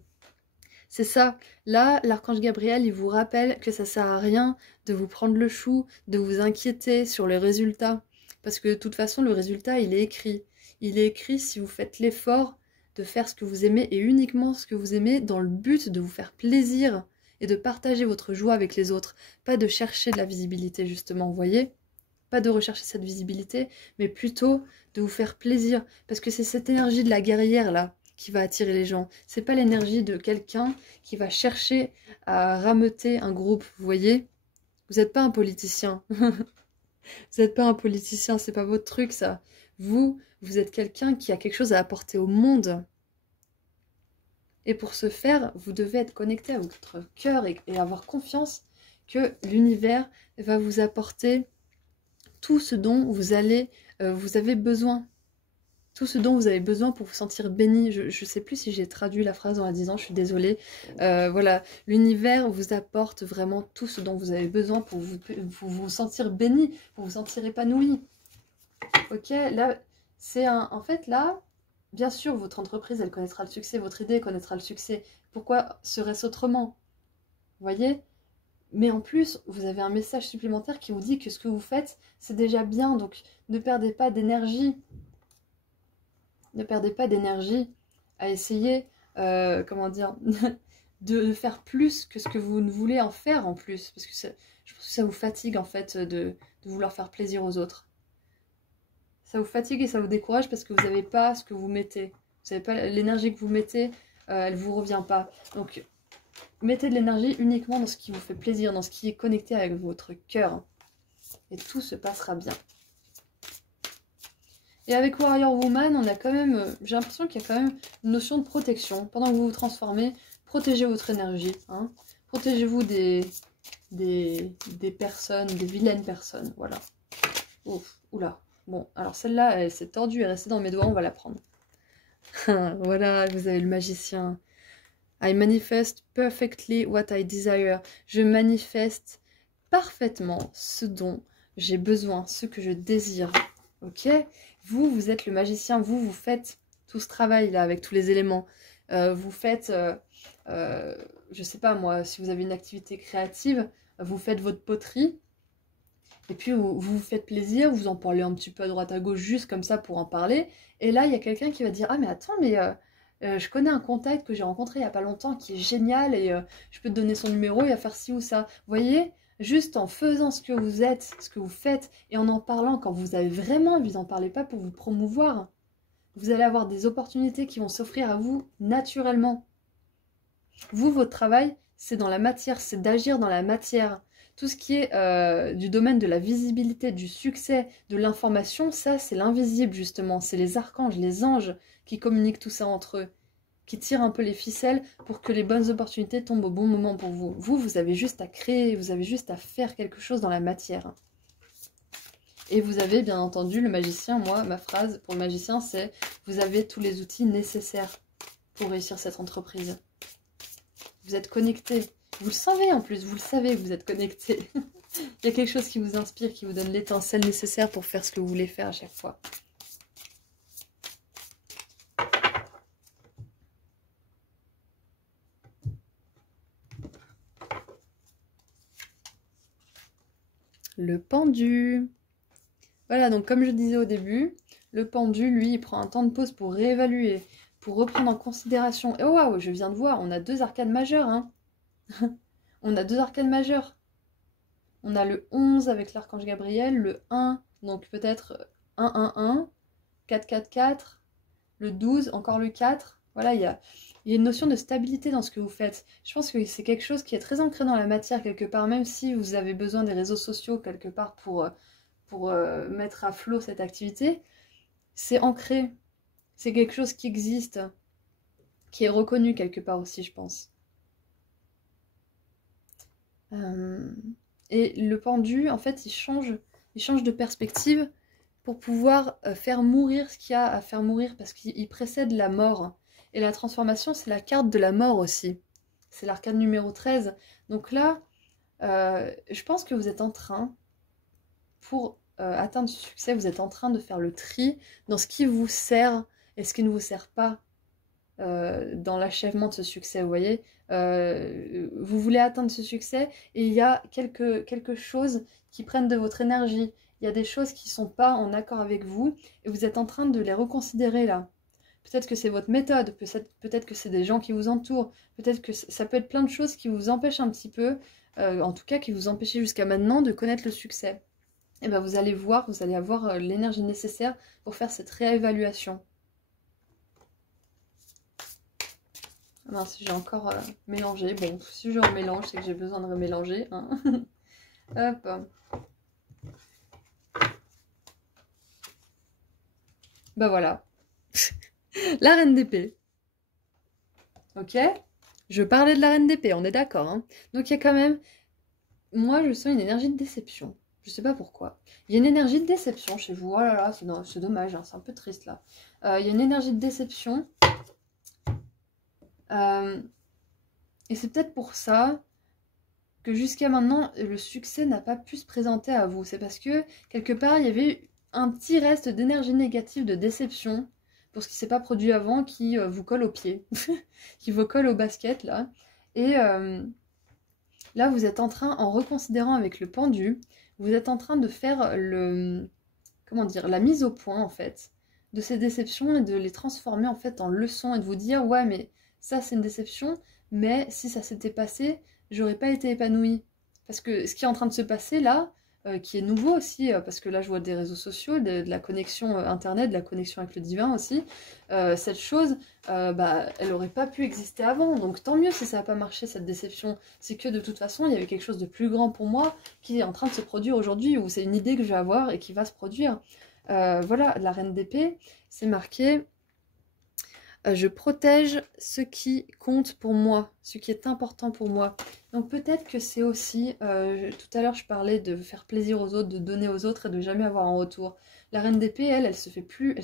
C'est ça. Là, l'archange Gabriel, il vous rappelle que ça sert à rien de vous prendre le chou, de vous inquiéter sur les résultats. Parce que de toute façon, le résultat, il est écrit. Il est écrit si vous faites l'effort de faire ce que vous aimez et uniquement ce que vous aimez dans le but de vous faire plaisir et de partager votre joie avec les autres. Pas de chercher de la visibilité, justement, vous voyez ? Pas de rechercher cette visibilité, mais plutôt de vous faire plaisir. Parce que c'est cette énergie de la guerrière, là, qui va attirer les gens. C'est pas l'énergie de quelqu'un qui va chercher à rameuter un groupe, vous voyez ? Vous n'êtes pas un politicien. Vous n'êtes pas un politicien, c'est pas votre truc, ça. Vous êtes quelqu'un qui a quelque chose à apporter au monde. Et pour ce faire, vous devez être connecté à votre cœur et avoir confiance que l'univers va vous apporter tout ce dont vous avez besoin. tout ce dont vous avez besoin pour vous sentir béni. Je ne sais plus si j'ai traduit la phrase en la disant, je suis désolée. Voilà, l'univers vous apporte vraiment tout ce dont vous avez besoin pour vous sentir béni, pour vous sentir épanoui. Ok, là, c'est un... En fait, là, bien sûr, votre entreprise, elle connaîtra le succès, votre idée connaîtra le succès. Pourquoi serait-ce autrement? Vous voyez? Mais en plus, vous avez un message supplémentaire qui vous dit que ce que vous faites, c'est déjà bien. Donc, ne perdez pas d'énergie. Ne perdez pas d'énergie à essayer, comment dire, de faire plus que ce que vous ne voulez en faire en plus. Parce que je pense que ça vous fatigue en fait de vouloir faire plaisir aux autres. Ça vous fatigue et ça vous décourage parce que vous n'avez pas ce que vous mettez. Vous n'avez pas l'énergie que vous mettez, elle ne vous revient pas. Donc, mettez de l'énergie uniquement dans ce qui vous fait plaisir, dans ce qui est connecté avec votre cœur. Et tout se passera bien. Et avec Warrior Woman, on a quand même, j'ai l'impression qu'il y a quand même une notion de protection. Pendant que vous vous transformez, protégez votre énergie. Hein. Protégez-vous des personnes, des vilaines personnes. Voilà. Ouf, oula. Bon, alors celle-là, elle s'est tordue, elle est restée dans mes doigts, on va la prendre. Voilà, vous avez le magicien. I manifest perfectly what I desire. Je manifeste parfaitement ce dont j'ai besoin, ce que je désire. Ok? Vous êtes le magicien, vous faites tout ce travail-là avec tous les éléments. Vous faites, je sais pas moi, si vous avez une activité créative, vous faites votre poterie. Et puis vous faites plaisir, vous en parlez un petit peu à droite à gauche, juste comme ça pour en parler. Et là, il y a quelqu'un qui va dire « Ah mais attends, mais je connais un contact que j'ai rencontré il n'y a pas longtemps qui est génial et je peux te donner son numéro, il va faire ci ou ça. » Vous voyez, juste en faisant ce que vous êtes, ce que vous faites, et en parlant quand vous avez vraiment envie, vous n'en parlez pas pour vous promouvoir. Vous allez avoir des opportunités qui vont s'offrir à vous naturellement. Vous, votre travail, c'est dans la matière, c'est d'agir dans la matière. Tout ce qui est du domaine de la visibilité, du succès, de l'information, ça c'est l'invisible justement. C'est les archanges, les anges qui communiquent tout ça entre eux, qui tirent un peu les ficelles pour que les bonnes opportunités tombent au bon moment pour vous. Vous avez juste à créer, vous avez juste à faire quelque chose dans la matière. Et vous avez bien entendu le magicien, moi, ma phrase pour le magicien c'est « Vous avez tous les outils nécessaires pour réussir cette entreprise. » Vous êtes connecté. Vous le savez en plus, vous le savez que vous êtes connecté. Il y a quelque chose qui vous inspire, qui vous donne l'étincelle nécessaire pour faire ce que vous voulez faire à chaque fois. Le pendu. Voilà, donc comme je disais au début, le pendu, lui, il prend un temps de pause pour réévaluer, pour reprendre en considération. Et waouh, je viens de voir, on a 2 arcanes majeures, hein. On a 2 arcanes majeures. On a le 11 avec l'archange Gabriel, le 1, donc peut-être 1-1-1, 4-4-4, le 12, encore le 4. Voilà, il y a une notion de stabilité dans ce que vous faites. Je pense que c'est quelque chose qui est très ancré dans la matière quelque part, même si vous avez besoin des réseaux sociaux quelque part pour mettre à flot cette activité. C'est ancré, c'est quelque chose qui existe, qui est reconnu quelque part aussi, je pense. Et le pendu, en fait, il change de perspective pour pouvoir faire mourir ce qu'il y a à faire mourir, parce qu'il précède la mort. Et la transformation, c'est la carte de la mort aussi. C'est l'arcane numéro 13. Donc là, je pense que vous êtes en train, pour atteindre ce succès, vous êtes en train de faire le tri dans ce qui vous sert et ce qui ne vous sert pas dans l'achèvement de ce succès, vous voyez. Vous voulez atteindre ce succès et il y a quelque chose qui prennent de votre énergie. Il y a des choses qui ne sont pas en accord avec vous et vous êtes en train de les reconsidérer là. Peut-être que c'est votre méthode, peut-être que c'est des gens qui vous entourent, peut-être que ça peut être plein de choses qui vous empêchent un petit peu, en tout cas qui vous empêchaient jusqu'à maintenant de connaître le succès. Et bien vous allez voir, vous allez avoir l'énergie nécessaire pour faire cette réévaluation. Mince, j'ai encore mélangé. Bon, si je remélange, c'est que j'ai besoin de remélanger. Hein. Hop. Bah voilà. La reine d'épée. Ok? Je parlais de la reine d'épée, on est d'accord. Hein. Donc il y a quand même... Moi, je sens une énergie de déception. Je sais pas pourquoi. Il y a une énergie de déception chez vous. Oh là là, c'est dommage, hein, c'est un peu triste là. Il y a une énergie de déception. Et c'est peut-être pour ça que jusqu'à maintenant, le succès n'a pas pu se présenter à vous. C'est parce que, quelque part, il y avait un petit reste d'énergie négative, de déception, pour ce qui ne s'est pas produit avant, qui vous colle au pied, qui vous colle au basket, là. Et là, vous êtes en train, en reconsidérant avec le pendu, vous êtes en train de faire comment dire, la mise au point, en fait, de ces déceptions et de les transformer, en fait, en leçons et de vous dire, ouais, mais ça, c'est une déception, mais si ça s'était passé, j'aurais pas été épanouie. Parce que ce qui est en train de se passer là, qui est nouveau aussi, parce que là je vois des réseaux sociaux, de la connexion internet, de la connexion avec le divin aussi, cette chose, bah, elle aurait pas pu exister avant. Donc tant mieux si ça n'a pas marché cette déception. C'est que de toute façon, il y avait quelque chose de plus grand pour moi qui est en train de se produire aujourd'hui, ou c'est une idée que je vais avoir et qui va se produire. Voilà, la reine d'épée, c'est marqué... je protège ce qui compte pour moi, ce qui est important pour moi. Donc peut-être que c'est aussi, tout à l'heure je parlais de faire plaisir aux autres, de donner aux autres et de jamais avoir en retour. La reine d'épée, elle se fait plus,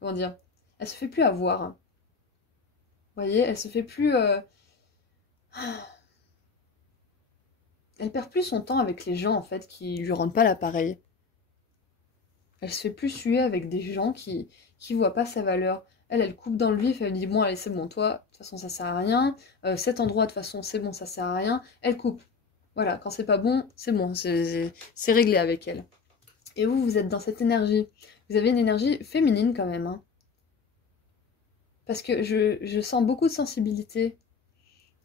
comment dire, elle se fait plus avoir. Hein. Vous voyez, elle se fait plus, elle perd plus son temps avec les gens en fait qui lui rendent pas l'appareil. Elle se fait plus suer avec des gens qui voient pas sa valeur. Elle coupe dans le vif, elle dit bon allez c'est bon, toi, de toute façon ça sert à rien, cet endroit de toute façon c'est bon, ça sert à rien, elle coupe. Voilà, quand c'est pas bon, c'est bon, c'est réglé avec elle. Et vous, vous êtes dans cette énergie. Vous avez une énergie féminine quand même. Hein. Parce que je sens beaucoup de sensibilité.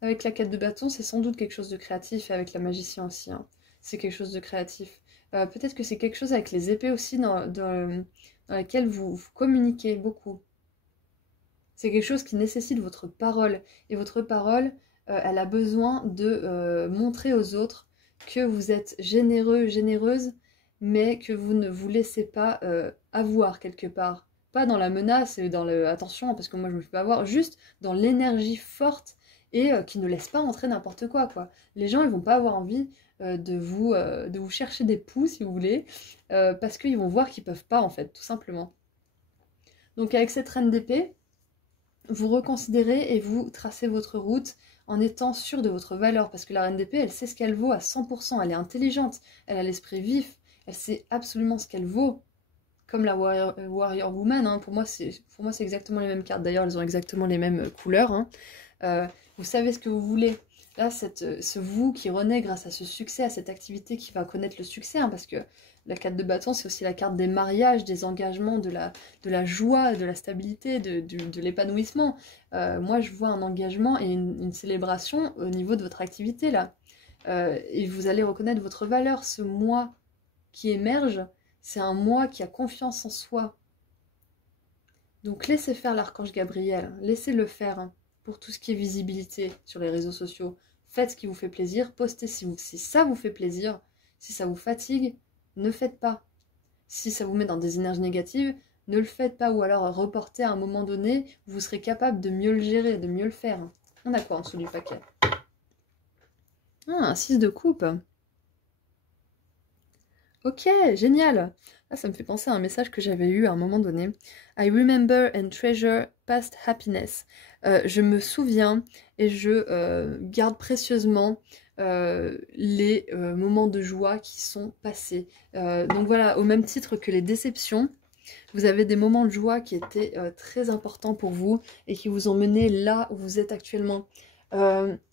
Avec la quête de bâton, c'est sans doute quelque chose de créatif, et avec la magicien aussi. Hein. C'est quelque chose de créatif. Peut-être que c'est quelque chose avec les épées aussi dans laquelle vous communiquez beaucoup. C'est quelque chose qui nécessite votre parole. Et votre parole, elle a besoin de montrer aux autres que vous êtes généreux, généreuse, mais que vous ne vous laissez pas avoir quelque part. Pas dans la menace et dans le attention, parce que moi je me fais pas avoir, juste dans l'énergie forte et qui ne laisse pas entrer n'importe quoi. Les gens, ils vont pas avoir envie de vous chercher des poux, si vous voulez, parce qu'ils vont voir qu'ils peuvent pas, en fait, tout simplement. Donc avec cette reine d'épée, vous reconsidérez et vous tracez votre route en étant sûr de votre valeur, parce que la reine d'épée, elle sait ce qu'elle vaut à 100%, elle est intelligente, elle a l'esprit vif, elle sait absolument ce qu'elle vaut, comme la Warrior Woman, hein. Pour moi c'est exactement les mêmes cartes, d'ailleurs elles ont exactement les mêmes couleurs, hein. Vous savez ce que vous voulez. Là, ce vous qui renaît grâce à ce succès, à cette activité qui va connaître le succès, hein, parce que la carte de bâton, c'est aussi la carte des mariages, des engagements, de la joie, de la stabilité, de l'épanouissement. Moi, je vois un engagement et une célébration au niveau de votre activité, là. Et vous allez reconnaître votre valeur. Ce moi qui émerge, c'est un moi qui a confiance en soi. Donc, laissez faire l'archange Gabriel. Laissez-le faire, hein, pour tout ce qui est visibilité sur les réseaux sociaux. Faites ce qui vous fait plaisir, postez si ça vous fait plaisir. Si ça vous fatigue, ne faites pas. Si ça vous met dans des énergies négatives, ne le faites pas. Ou alors reportez à un moment donné, vous serez capable de mieux le gérer, de mieux le faire. On a quoi en dessous du paquet? Ah, un 6 de coupe. Ok, génial. Ah, ça me fait penser à un message que j'avais eu à un moment donné. I remember and treasure past happiness. Je me souviens et je garde précieusement les moments de joie qui sont passés. Donc voilà, au même titre que les déceptions, vous avez des moments de joie qui étaient très importants pour vous et qui vous ont mené là où vous êtes actuellement.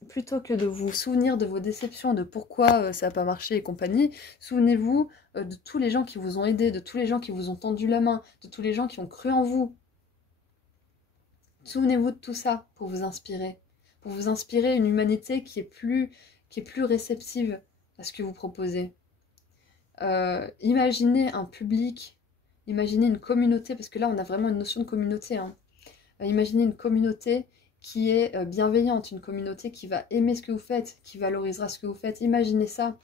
Plutôt que de vous souvenir de vos déceptions, de pourquoi ça n'a pas marché et compagnie, souvenez-vous de tous les gens qui vous ont aidé, de tous les gens qui vous ont tendu la main, de tous les gens qui ont cru en vous. Souvenez-vous de tout ça pour vous inspirer une humanité qui est plus réceptive à ce que vous proposez. Imaginez un public, imaginez une communauté, parce que là on a vraiment une notion de communauté. Hein. Imaginez une communauté qui est bienveillante, une communauté qui va aimer ce que vous faites, qui valorisera ce que vous faites. Imaginez ça,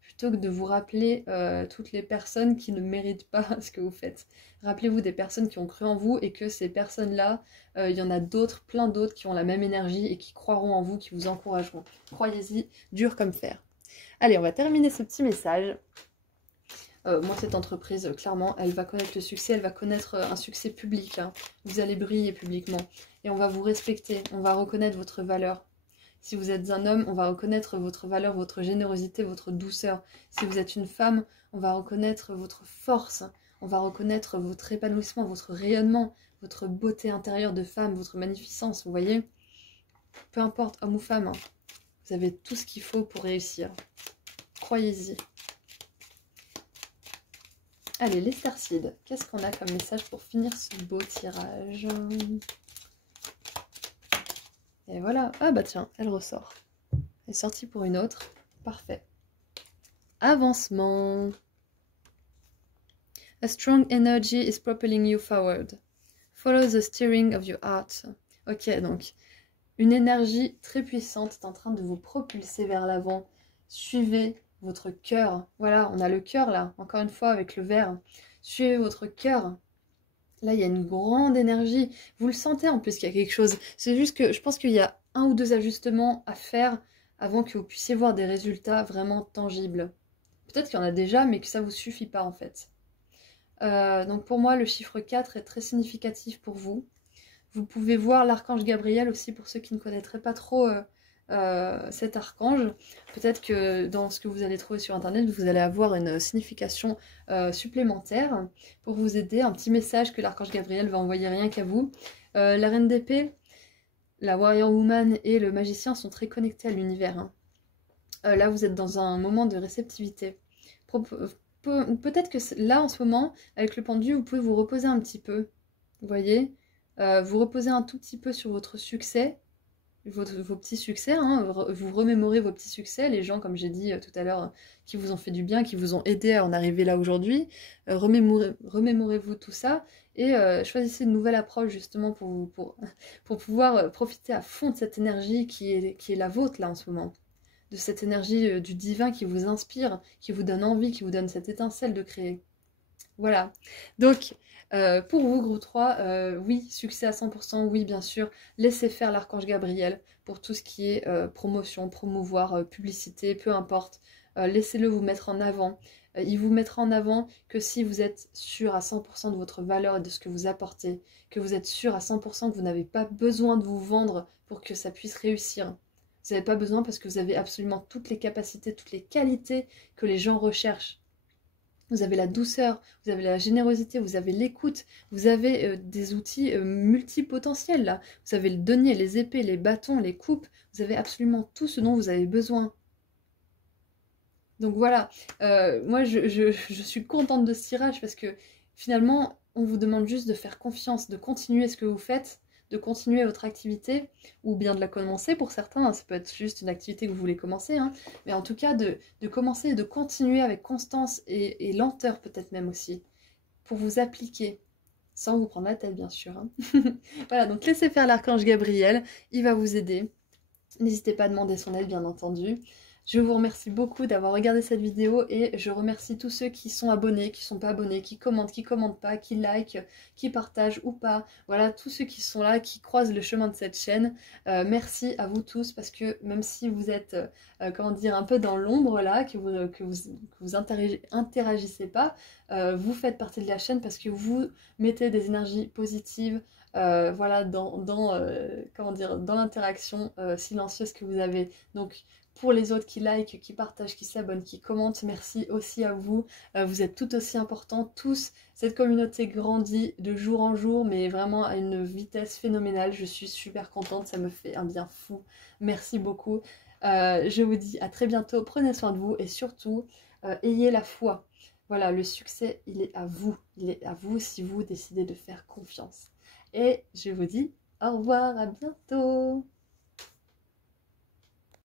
plutôt que de vous rappeler toutes les personnes qui ne méritent pas ce que vous faites. Rappelez-vous des personnes qui ont cru en vous et que ces personnes-là, il y en a d'autres, plein d'autres qui ont la même énergie et qui croiront en vous, qui vous encourageront. Croyez-y, dur comme fer. Allez, on va terminer ce petit message. Moi, cette entreprise, clairement, elle va connaître le succès, elle va connaître un succès public. Hein. Vous allez briller publiquement. Et on va vous respecter, on va reconnaître votre valeur. Si vous êtes un homme, on va reconnaître votre valeur, votre générosité, votre douceur. Si vous êtes une femme, on va reconnaître votre force. On va reconnaître votre épanouissement, votre rayonnement, votre beauté intérieure de femme, votre magnificence, vous voyez? Peu importe, homme ou femme, hein. Vous avez tout ce qu'il faut pour réussir. Croyez-y. Allez, les starseeds, qu'est-ce qu'on a comme message pour finir ce beau tirage? Et voilà. Ah bah tiens, elle ressort. Elle est sortie pour une autre. Parfait. Avancement. A strong energy is propelling you forward. Follow the steering of your heart. Ok, donc, une énergie très puissante est en train de vous propulser vers l'avant. Suivez votre cœur. Voilà, on a le cœur là, encore une fois avec le verre. Suivez votre cœur. Là, il y a une grande énergie. Vous le sentez en plus qu'il y a quelque chose. C'est juste que je pense qu'il y a 1 ou 2 ajustements à faire avant que vous puissiez voir des résultats vraiment tangibles. Peut-être qu'il y en a déjà, mais que ça ne vous suffit pas en fait. Donc pour moi, le chiffre 4 est très significatif pour vous. Vous pouvez voir l'archange Gabriel aussi pour ceux qui ne connaîtraient pas trop cet archange. Peut-être que dans ce que vous allez trouver sur internet, vous allez avoir une signification supplémentaire pour vous aider, un petit message que l'archange Gabriel va envoyer rien qu'à vous. La reine d'épée, la warrior woman et le magicien sont très connectés à l'univers. Hein. Là, vous êtes dans un moment de réceptivité. Peut-être que là, en ce moment, avec le pendu, vous pouvez vous reposer un petit peu. Vous voyez, vous reposez un tout petit peu sur votre succès, vos petits succès, hein, vous remémorez vos petits succès, les gens, comme j'ai dit tout à l'heure, qui vous ont fait du bien, qui vous ont aidé à en arriver là aujourd'hui. Remémorez-vous tout ça et choisissez une nouvelle approche justement pour pouvoir profiter à fond de cette énergie qui est la vôtre là en ce moment. De cette énergie du divin qui vous inspire, qui vous donne envie, qui vous donne cette étincelle de créer. Voilà. Donc, pour vous, groupe 3, oui, succès à 100%, oui, bien sûr. Laissez faire l'archange Gabriel pour tout ce qui est promotion, promouvoir, publicité, peu importe. Laissez-le vous mettre en avant. Il vous mettra en avant que si vous êtes sûr à 100% de votre valeur et de ce que vous apportez, que vous êtes sûr à 100% que vous n'avez pas besoin de vous vendre pour que ça puisse réussir. Vous n'avez pas besoin parce que vous avez absolument toutes les capacités, toutes les qualités que les gens recherchent. Vous avez la douceur, vous avez la générosité, vous avez l'écoute, vous avez des outils multipotentiels là. Vous avez le denier, les épées, les bâtons, les coupes, vous avez absolument tout ce dont vous avez besoin. Donc voilà, moi je suis contente de ce tirage parce que finalement on vous demande juste de faire confiance, de continuer ce que vous faites, de continuer votre activité, ou bien de la commencer pour certains, hein, ça peut être juste une activité que vous voulez commencer, hein, mais en tout cas de commencer et de continuer avec constance et lenteur peut-être même aussi, pour vous appliquer, sans vous prendre la tête bien sûr. Hein. Voilà, donc laissez faire l'archange Gabriel, il va vous aider. N'hésitez pas à demander son aide bien entendu. Je vous remercie beaucoup d'avoir regardé cette vidéo et je remercie tous ceux qui sont abonnés, qui ne sont pas abonnés, qui commentent pas, qui like, qui partagent ou pas. Voilà, tous ceux qui sont là, qui croisent le chemin de cette chaîne. Merci à vous tous parce que même si vous êtes, comment dire, un peu dans l'ombre là, que vous interagissez pas, vous faites partie de la chaîne parce que vous mettez des énergies positives. Voilà, comment dire, dans l'interaction silencieuse que vous avez. Donc, pour les autres qui like, qui partagent, qui s'abonnent, qui commentent, merci aussi à vous. Vous êtes tout aussi importants, tous. Cette communauté grandit de jour en jour, mais vraiment à une vitesse phénoménale. Je suis super contente, ça me fait un bien fou. Merci beaucoup. Je vous dis à très bientôt, prenez soin de vous et surtout, ayez la foi. Voilà, le succès, il est à vous. Il est à vous si vous décidez de faire confiance. Et je vous dis au revoir, à bientôt.